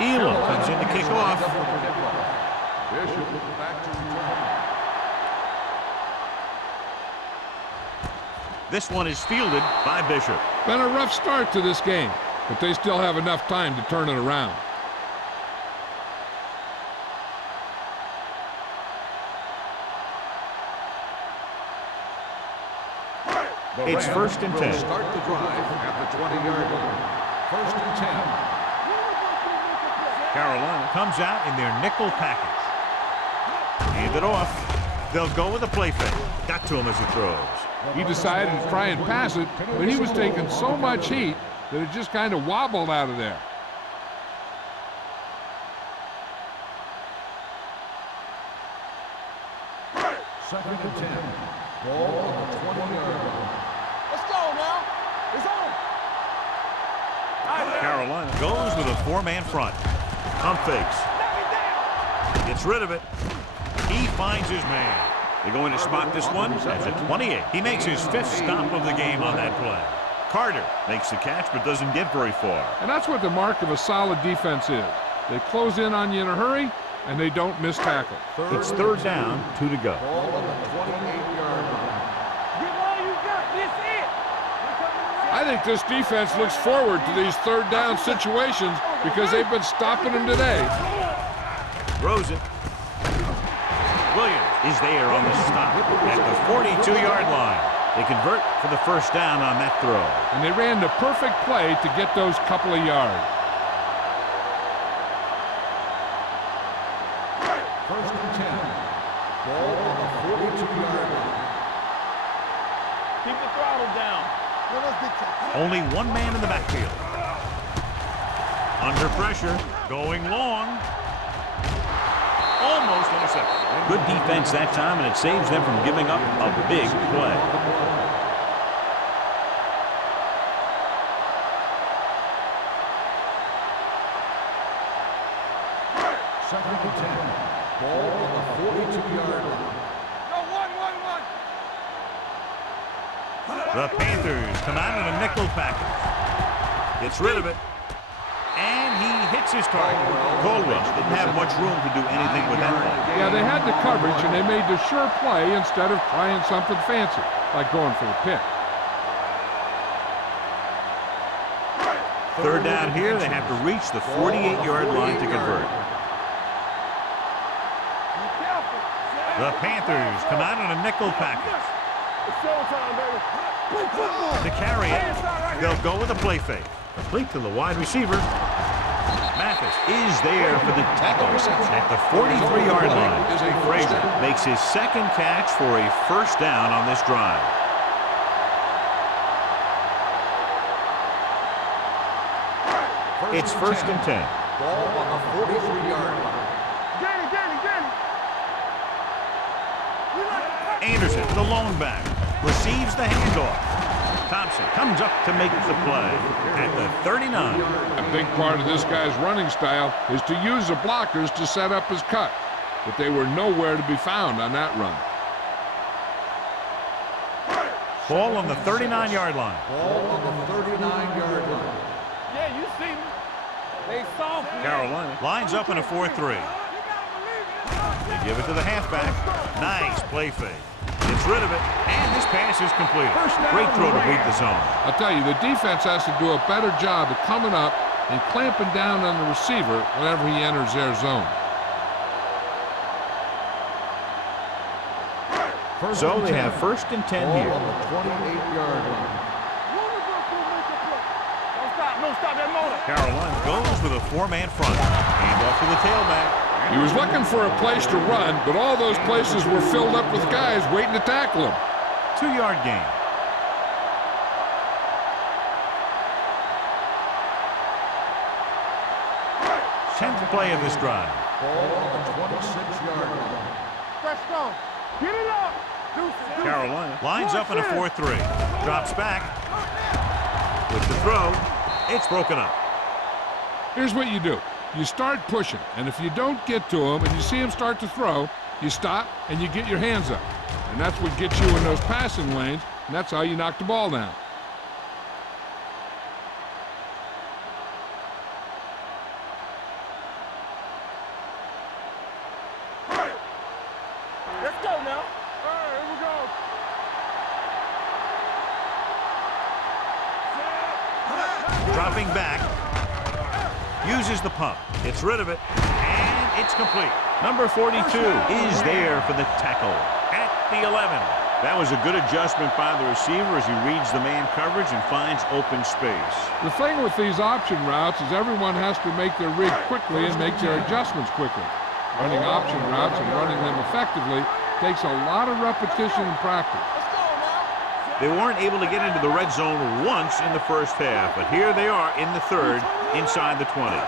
Elam comes in to kick off. Bishop back to return. This one is fielded by Bishop. Been a rough start to this game, but they still have enough time to turn it around. It's first and 10. Start the drive at the 20-yard line. First and 10. Carolina comes out in their nickel package. Hand it off. They'll go with a play fake. Got to him as he throws. He decided to try and pass it, but he was taking so much heat that it just kind of wobbled out of there. Second and 10. Ball on the 20-yard line. Let's go now. It's on. Carolina goes with a 4-man front. Pump fakes. Gets rid of it. He finds his man. They're going to spot this one at the 28. He makes his 5th stop of the game on that play. Carter makes the catch but doesn't get very far. And that's what the mark of a solid defense is. They close in on you in a hurry, and they don't miss tackle. It's third down, 2 to go. Ball on the 28-yard line. Give all you got. This it. I think this defense looks forward to these third down situations because they've been stopping them today. Throws it. Williams is there on the stop at the 42-yard line. They convert for the first down on that throw. And they ran the perfect play to get those couple of yards. First and 10. Ball on the 42-yard line. Keep the throttle down. Only one man in the backfield. Under pressure, going long. Almost intercepted. Good defense that time, and it saves them from giving up a big play. Second and 10. Ball on the 42-yard line. Go, one. The Panthers come out in a nickel package. Gets rid of it. And he hits his target. Caldwell didn't have much room to do anything with that one. Yeah, they had the coverage, and they made the sure play instead of trying something fancy, like going for the pick. Third down here, they have to reach the 48-yard line to convert. The Panthers come out in a nickel package. It's showtime, baby. Play football. To carry it, they'll go with a play fake. Complete to the wide receiver. Mathis is there for the tackle at the 43-yard line. Frazier makes his second catch for a first down on this drive. It's first and 10. Ball on the 43-yard line. Danny. Anderson, the lone back, receives the handoff. Thompson comes up to make the play at the 39. A big part of this guy's running style is to use the blockers to set up his cut, but they were nowhere to be found on that run. Ball on the 39-yard line. Ball on the 39-yard line. Yeah, you see me. They soft. Carolina lines up in a 4-3. They give it to the halfback. Nice play fake. Gets rid of it, and this pass is completed. Great throw to beat the zone. I'll tell you, the defense has to do a better job of coming up and clamping down on the receiver whenever he enters their zone. So they have first and 10 Ball here. on the 28-yard line. Don't stop that motor. Carolina goes with a four-man front. Hand off to the tailback. He was looking for a place to run, but all those places were filled up with guys waiting to tackle him. 2-yard gain. Tenth play of this drive. Ball on the 26-yard line. Let's go. Get it up. Carolina lines up in a 4-3. Drops back. With the throw, it's broken up. Here's what you do. You start pushing, and if you don't get to him and you see him start to throw, you stop and you get your hands up. And that's what gets you in those passing lanes, and that's how you knock the ball down. Let's go now. All right, here we go. Dropping back. Uses the pump. Gets rid of it. And it's complete. Number 42 is there for the tackle at the 11. That was a good adjustment by the receiver as he reads the man coverage and finds open space. The thing with these option routes is everyone has to make their rig quickly and make their adjustments quickly. Running option routes and running them effectively takes a lot of repetition and practice. They weren't able to get into the red zone once in the first half, but here they are in the third, inside the 20.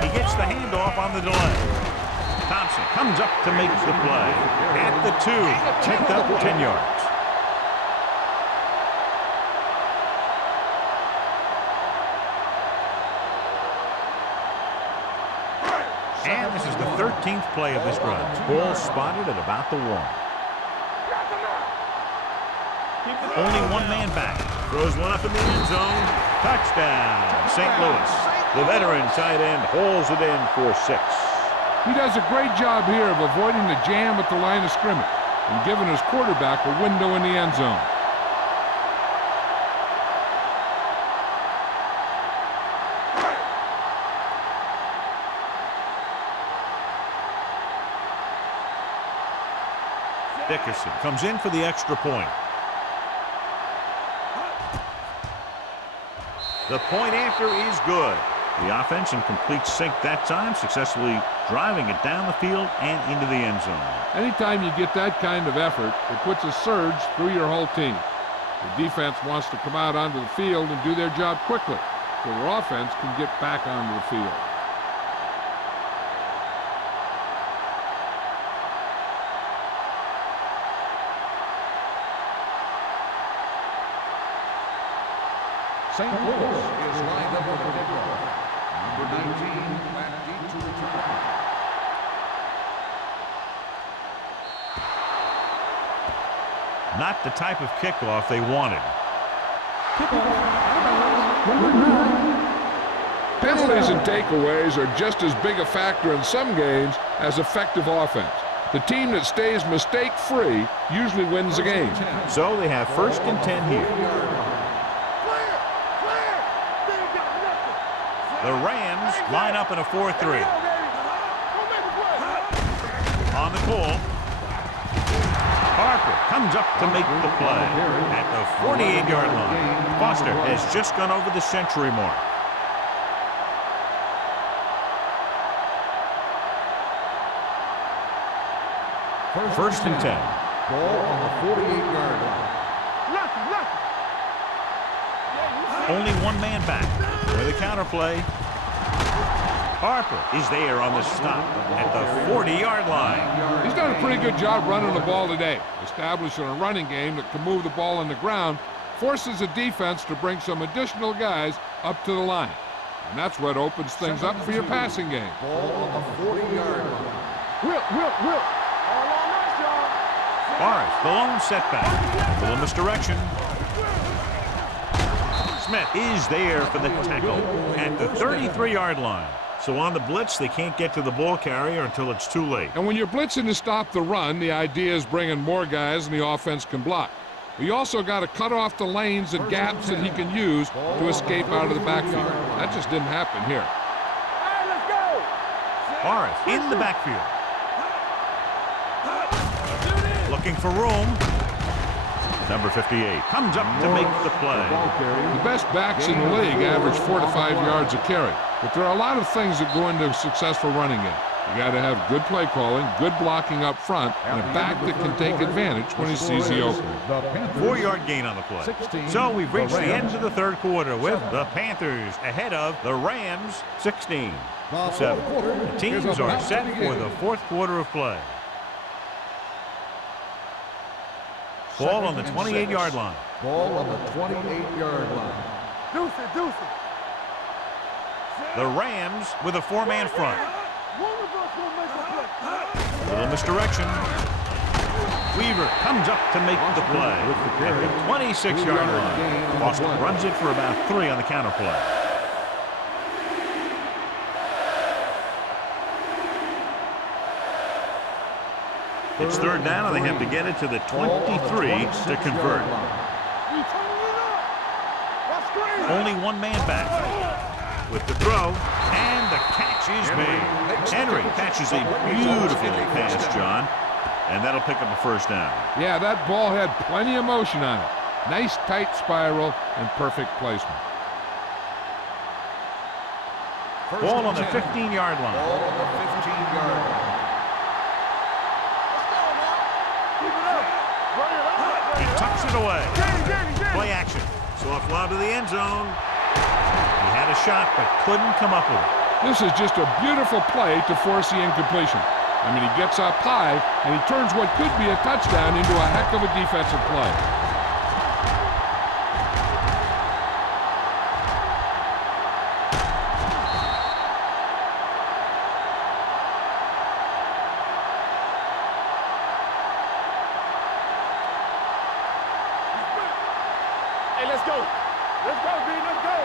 He gets the handoff on the delay. Thompson comes up to make the play. At the 2, picked up 10 yards. And this is the 13th play of this run. Ball spotted at about the 1. Only one man back. Throws one up in the end zone. Touchdown, St. Louis. The veteran tight end hauls it in for 6. He does a great job here of avoiding the jam at the line of scrimmage and giving his quarterback a window in the end zone. Dickerson comes in for the extra point. The point after is good. The offense in complete sync that time, successfully driving it down the field and into the end zone. Anytime you get that kind of effort, it puts a surge through your whole team. The defense wants to come out onto the field and do their job quickly, so their offense can get back onto the field. St. Louis is lined up with the kickoff. Number 19, back deep to return. Not the type of kickoff they wanted. Penalties and takeaways are just as big a factor in some games as effective offense. The team that stays mistake-free usually wins the game. So they have 1st and 10 here. The Rams line up in a 4-3. On the call. Harper comes up to make the play at the 48-yard line. Foster has just gone over the century mark. First and 10. Ball on the 48-yard line. Only one man back for the counterplay. Harper is there on the stop at the 40-yard line. He's done a pretty good job running the ball today, establishing a running game that can move the ball on the ground, forces the defense to bring some additional guys up to the line. And that's what opens things up for your passing game. Ball on the 40-yard line. Will. All on us, y'all. Morris, the lone setback. A little misdirection. Smith is there for the tackle at the 33-yard line. So on the blitz, they can't get to the ball carrier until it's too late. And when you're blitzing to stop the run, the idea is bringing more guys than the offense can block. But you also got to cut off the lanes and gaps that he can use to escape out of the backfield. That just didn't happen here. Hey, let's go. Morris in the backfield. Looking for room. Number 58 comes up to make the play. The best backs in the league average 4 to 5 yards a carry. But there are a lot of things that go into a successful running game. You got to have good play calling, good blocking up front, and a back that can take advantage when he sees the opening. 4-yard gain on the play. So we've reached the end of the third quarter with the Panthers ahead of the Rams 16-7. The teams are set for the fourth quarter of play. Ball on the 28-yard line. Ball on the 28-yard line. Deuce it. The Rams with a 4-man front. One of us will make a play. Little misdirection. Weaver comes up to make the play at the 26-yard line. Foster runs it for about 3 on the counter play. It's third down, and they have to get it to the 23 to convert. Only one man back. With the throw, and the catch is made. Henry catches a beautiful pass, John, and that'll pick up a first down. Yeah, that ball had plenty of motion on it. Nice tight spiral and perfect placement. Ball on the 15-yard line. Ball on the 15-yard line. He tucks it away. Play action. Soft lob to the end zone. He had a shot, but couldn't come up with it. This is just a beautiful play to force the incompletion. I mean, he gets up high, and he turns what could be a touchdown into a heck of a defensive play. Hey, let's go. Let's go, B. Let's go.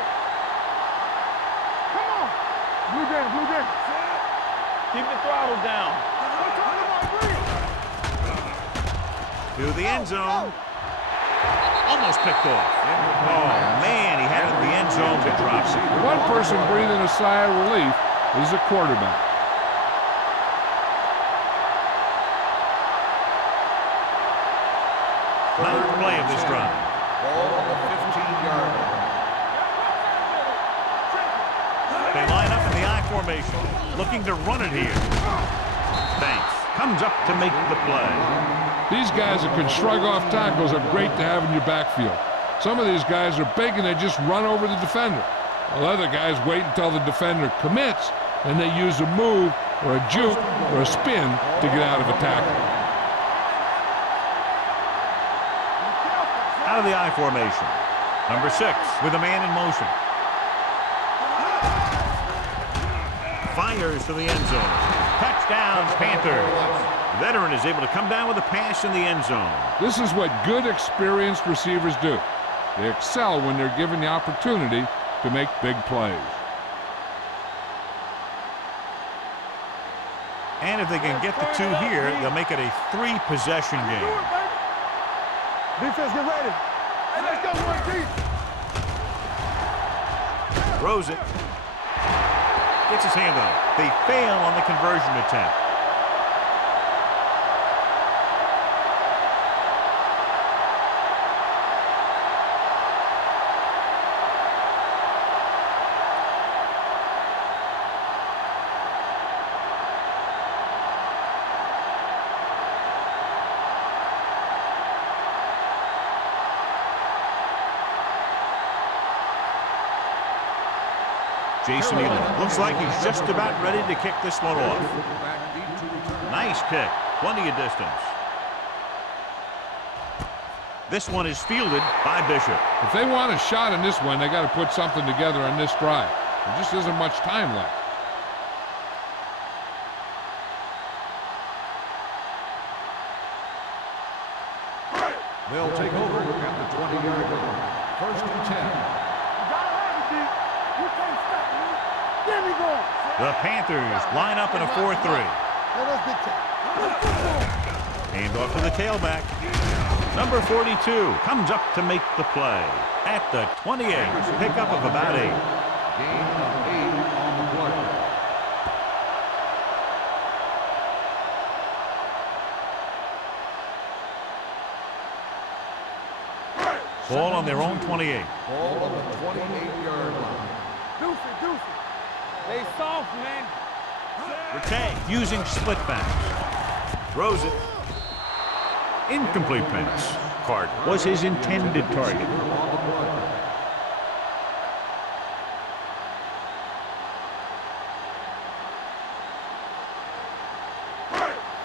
Come on. Blue game. Keep the throttle down. To the end zone. Almost picked off. Oh, man, he had it in the end zone, but drops it. The one person breathing a sigh of relief is the quarterback. Ninth play of this drive. Ball on the 15-yard line. They line up in the I formation, looking to run it here. Banks comes up to make the play. These guys that can shrug off tackles are great to have in your backfield. Some of these guys are big and they just run over the defender. While other guys wait until the defender commits, and they use a move or a juke or a spin to get out of a tackle. Out of the I formation. Number 6 with a man in motion. Fires to the end zone. Touchdowns, Panthers. Veteran is able to come down with a pass in the end zone. This is what good, experienced receivers do. They excel when they're given the opportunity to make big plays. And if they can get the 2 here, they'll make it a 3-possession game. Defense, get ready. Hey, let's go, one deep. Throws it. Gets his hand on it. They fail on the conversion attempt. Jason Elam looks like he's just about ready to kick this one off. Nice kick. Plenty of distance. This one is fielded by Bishop. If they want a shot in this one, they got to put something together on this drive. There just isn't much time left. They'll take over at the 20-yard line. 1st and 10. The Panthers line up in a 4-3. Hand off to the tailback. Number 42 comes up to make the play. At the 28, pickup of about 8. Gain of 8 on the play. Ball on their own 28. Ball on the 28-yard line. Deuce it. They soft, man. Retain using split backs. Throws it. Incomplete pass. Carter was his intended target.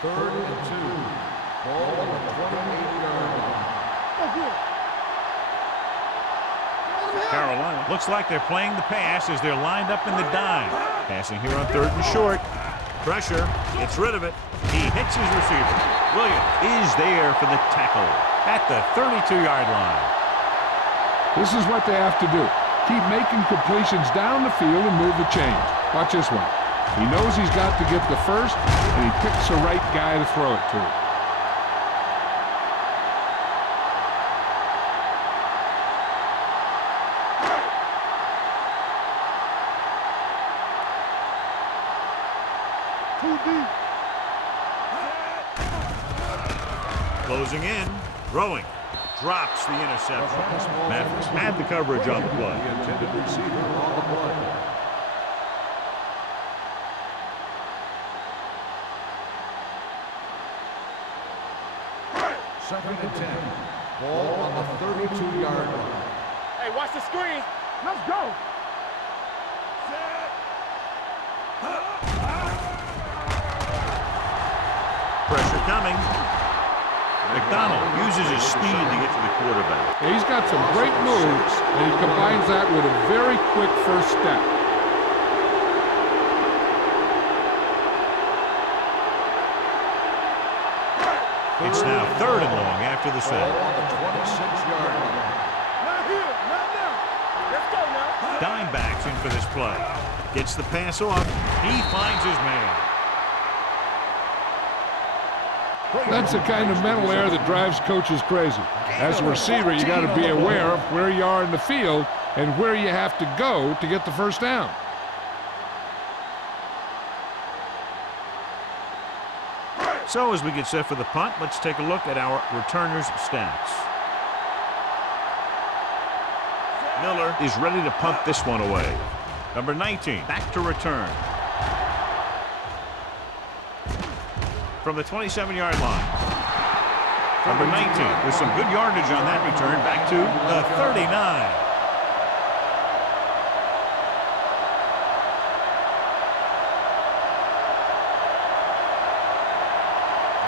Third and 2. Ball on the 28-yard line. Carolina looks like they're playing the pass as they're lined up in the dime. Passing here on 3rd and short. Pressure. Gets rid of it. He hits his receiver. Williams is there for the tackle at the 32-yard line. This is what they have to do. Keep making completions down the field and move the chains. Watch this one. He knows he's got to get the first, and he picks the right guy to throw it to. Closing in, throwing, drops the interception. Mathis had the coverage on the play. The intended receiver on the play. Second and 10. Ball on the 32-yard line. Hey, watch the screen. Let's go. Pressure coming. McDonald uses his speed to get to the quarterback. He's got some great moves, and he combines that with a very quick first step. It's now 3rd and long after the Ball snap. on the 26-yard line. Not here, not now. Let's go now. Dime backs in for this play. Gets the pass off. He finds his man. That's the kind of mental error that drives coaches crazy. As a receiver, you got to be aware of where you are in the field and where you have to go to get the first down. So as we get set for the punt, let's take a look at our returners' stats. Miller is ready to punt this one away. Number 19, back to return. From the 27-yard line. Number 19 with some good yardage on that return back to the 39.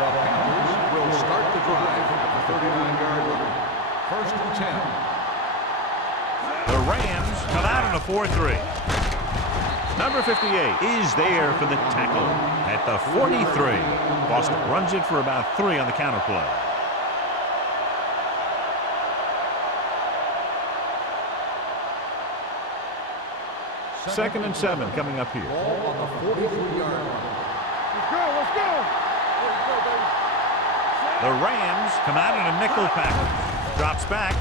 The Panthers will start the drive at the 39-yard line. 1st and 10. The Rams come out in a 4-3. Number 58 is there for the tackle at the 43. Boston runs it for about 3 on the counter play. Second and 7 coming up here. Ball on the 43-yard line. Let's go, let's go. Let's go, baby. The Rams come out in a nickel package. Drops back.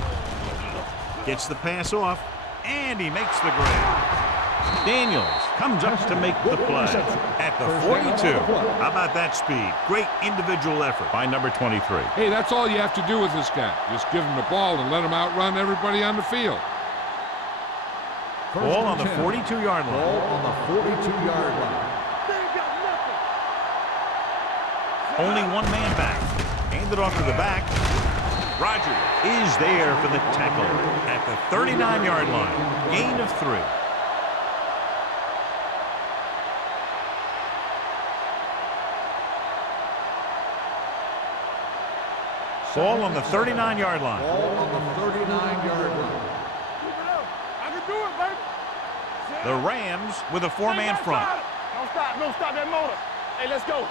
Gets the pass off. And he makes the grab. Daniels comes up to make the play at the 42. How about that speed? Great individual effort by number 23. Hey, that's all you have to do with this guy. Just give him the ball and let him outrun everybody on the field. Ball on the 42-yard line. Ball on the 42-yard line. They ain't got nothing. Only one man back. Handed off to the back. Rogers is there for the tackle at the 39-yard line. Gain of 3. Ball on the 39-yard line. Ball on the 39-yard line. Keep it up. I can do it, baby. The Rams with a 4-man front. Don't stop. Don't stop that motor. Hey, let's go.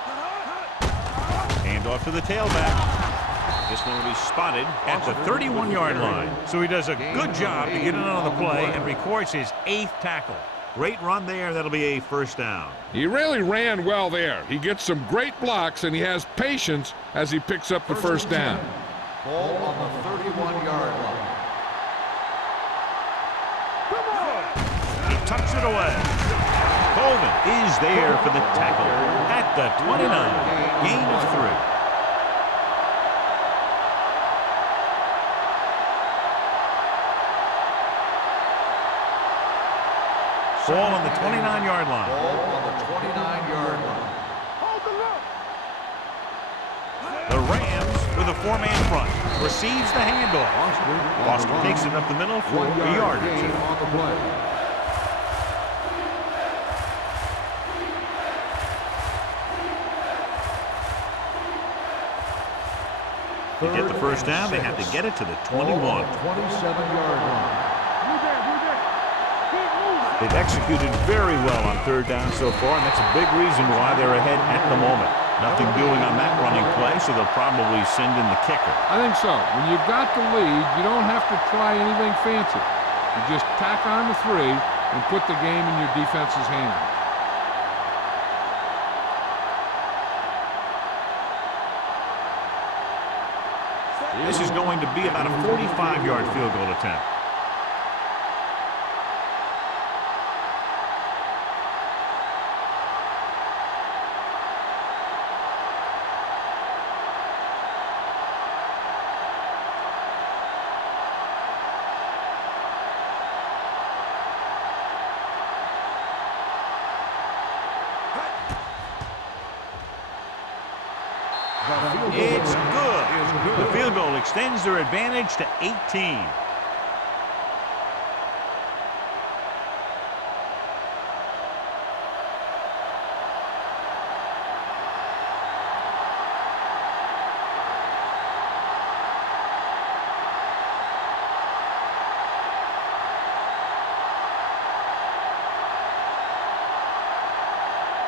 Hand off to the tailback. This one will be spotted at the 31-yard line. So he does a good job to get in on the play and records his 8th tackle. Great run there. That'll be a first down. He really ran well there. He gets some great blocks, and he has patience as he picks up the first down. Ball on the 31-yard line. Come on. He tucks it away. Colvin is there for the tackle at the 29. Gain of 3. Ball on the 29-yard line. Ball on the 29-yard line. Hold the look. The Rams with a 4-man front. Receives the handoff. Boston takes it up the middle for a yard or gain 2. on the play. To get the first down, they have to get it to the 21. 27-yard line. You there, you there. Keep moving. They've executed very well on third down so far, and that's a big reason why they're ahead at the moment. Nothing doing on that running play, so they'll probably send in the kicker. I think so. When you've got the lead, you don't have to try anything fancy. You just tack on the 3 and put the game in your defense's hands. This is going to be about a 45-yard field goal attempt. It's good. The field goal extends their advantage to 18.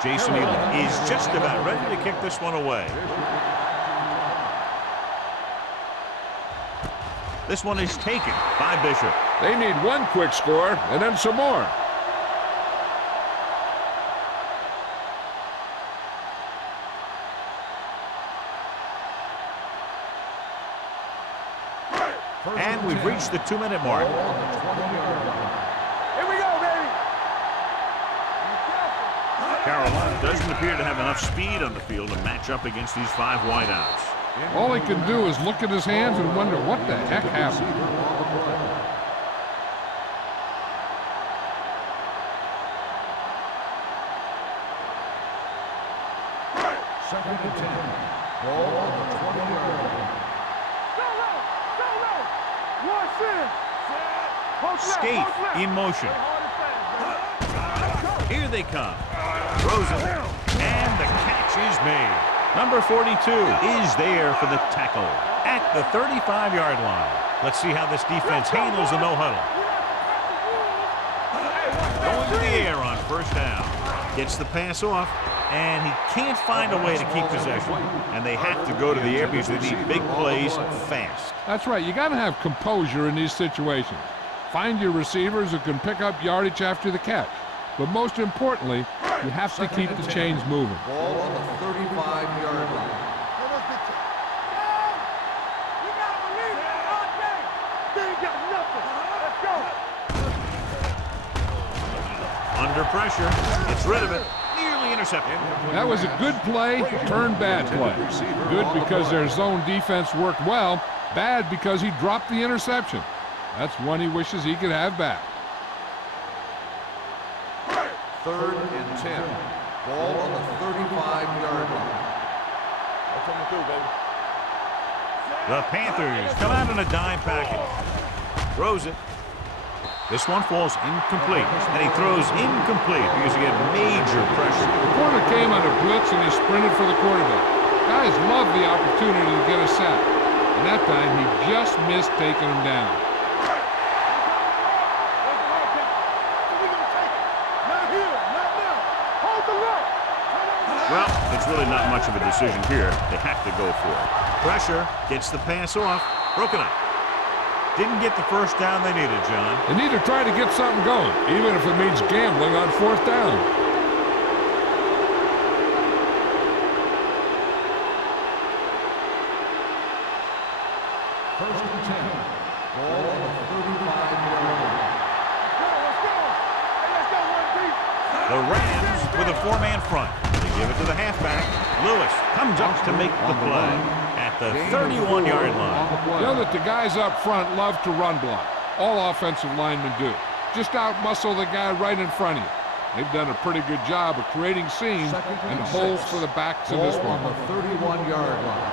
Jason Elam is just about ready to kick this one away. This one is taken by Bishop. They need one quick score and then some more. And we've reached the 2-minute mark. Here we go, baby. Carolina doesn't appear to have enough speed on the field to match up against these 5 wideouts. All he can do is look at his hands and wonder what the heck happened. Second and 10. Ball on the 20-yard line. Go low. Go low. One sin. Post left, Skate post left. in motion. Play hard and fast, baby. Here they come. Throws it. And the catch is made. Number 42 is there for the tackle at the 35-yard line. Let's see how this defense handles the no-huddle. Going to the air on first down. Gets the pass off, and he can't find a way to keep possession. And they have to go to the air because they need big plays fast. That's right. You got to have composure in these situations. Find your receivers who can pick up yardage after the catch. But most importantly, you have to keep the chains moving. Ball on the 35-yard line. Under pressure, gets rid of it, nearly intercepted. That was a good play, turned bad play. Good because their zone defense worked well, bad because he dropped the interception. That's one he wishes he could have back. 3rd and 10. Ball on the 35-yard line. That's what I'm gonna do, baby. The Panthers come out in a dime package. Throws it. This one falls incomplete, and he throws incomplete because he had major pressure. The corner came on a blitz, and he sprinted for the quarterback. Guys love the opportunity to get a sack, and that time he just missed taking him down. Well, it's really not much of a decision here. They have to go for it. Pressure, gets the pass off, broken up. Didn't get the first down they needed, John. They need to try to get something going, even if it means gambling on 4th down. First and 10. Ball on the 35-yard line. The Rams with a 4-man front. They give it to the halfback. Lewis comes up to make the play at the 31-yard line. You know that the guys up front love to run block. All offensive linemen do. Just out-muscle the guy right in front of you. They've done a pretty good job of creating seams and holes for the backs in this one. On the 31-yard line.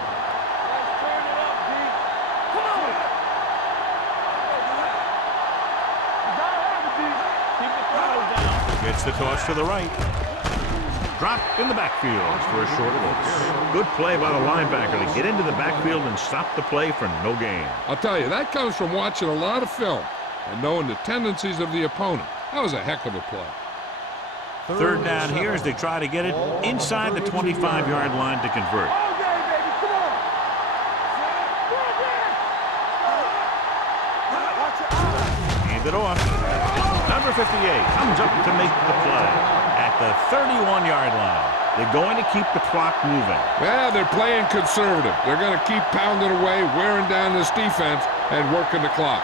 Gets the toss to the right. Dropped in the backfield for a short loss. Good play by the linebacker to get into the backfield and stop the play for no gain. I'll tell you, that comes from watching a lot of film and knowing the tendencies of the opponent. That was a heck of a play. 3rd down here as they try to get it inside the 25-yard line to convert. Hand it off. Number 58 comes up to make the play at the 31-yard line. They're going to keep the clock moving. Yeah, they're playing conservative. They're going to keep pounding away, wearing down this defense, and working the clock.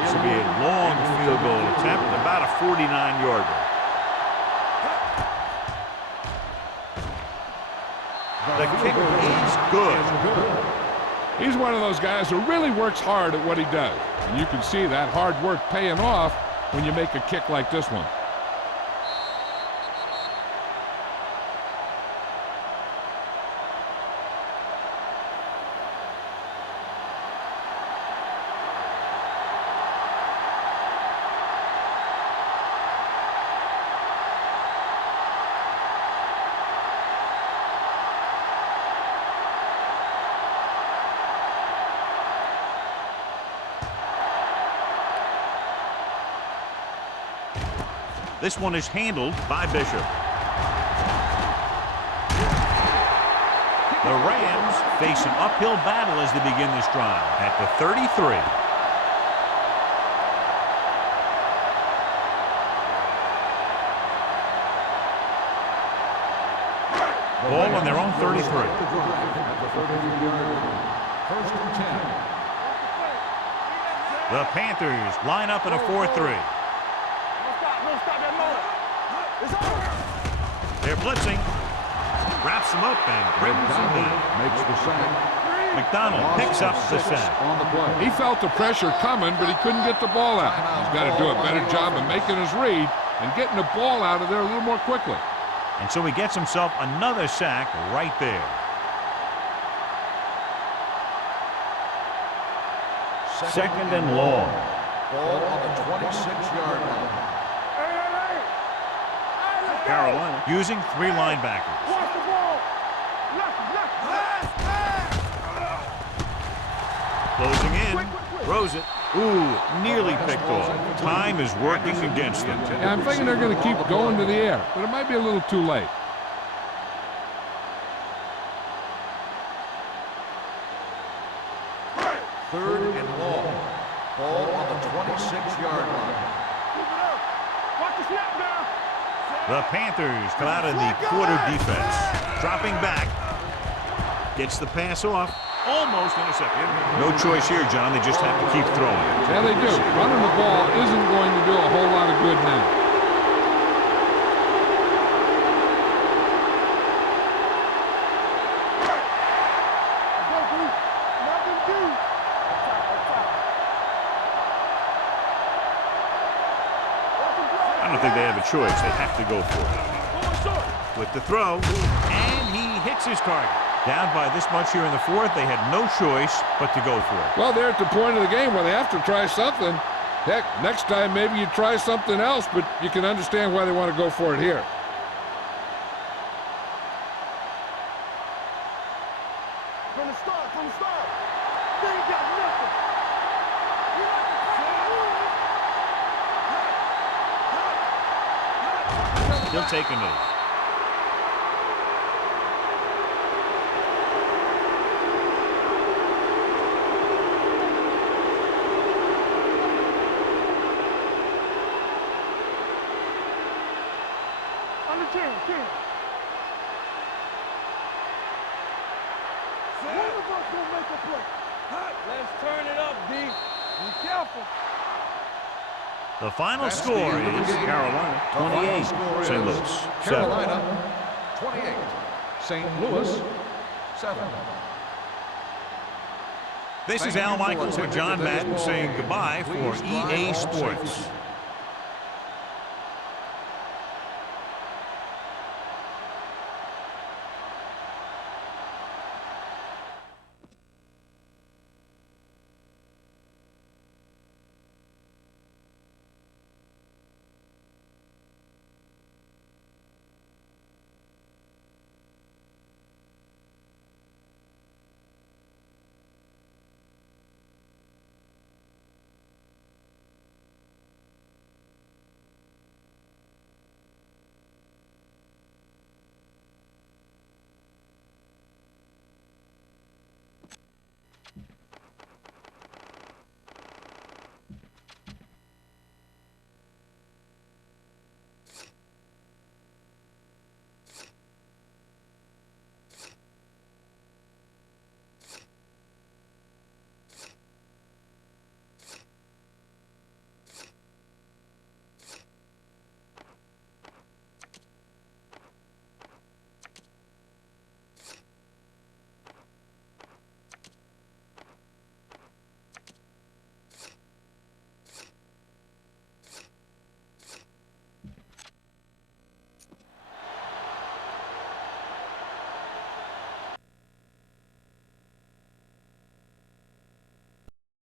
This will be a long field goal attempt, about a 49-yarder. The kick is good. He's one of those guys who really works hard at what he does. And you can see that hard work paying off when you make a kick like this one. This one is handled by Bishop. The Rams face an uphill battle as they begin this drive at the 33. Ball on their own 33. First and 10. The Panthers line up in a 4-3. They're blitzing. Wraps them up and brings them down. Makes the sack. McDonald picks up the sack. On the play. He felt the pressure coming, but he couldn't get the ball out. He's got to do a better job of making his read and getting the ball out of there a little more quickly. And so he gets himself another sack right there. Second and long. Ball on the 26-yard line. Carolina using 3 linebackers. Closing in. Throws it. Ooh, nearly picked off. Time is working against them. Yeah, I'm thinking they're going to keep going to the air, but it might be a little too late. Third and long. Ball on the 26-yard line. Watch the snap now. The Panthers come out in the quarter defense. Dropping back. Gets the pass off. Almost intercepted. No choice here, John. They just have to keep throwing. Yeah, they do. Running the ball isn't going to do a whole lot of good now. I don't think they have a choice. They have to go for it. With the throw, and he hits his target. Down by this much here in the fourth, they had no choice but to go for it. Well, they're at the point of the game where they have to try something. Heck, next time maybe you try something else, but you can understand why they want to go for it here. From the start. They ain't got nothing. You like to He'll take a knee. Under 10. One of us gonna make a play. Let's turn it up, D. Be careful. The final That's the score end of the is game. Carolina The final 28, score St. is Louis 7. Carolina 28, St. Louis 7. This is Thank Al you for Michaels and attending John today's Madden ball saying game. goodbye Please for drive EA home Sports. safely.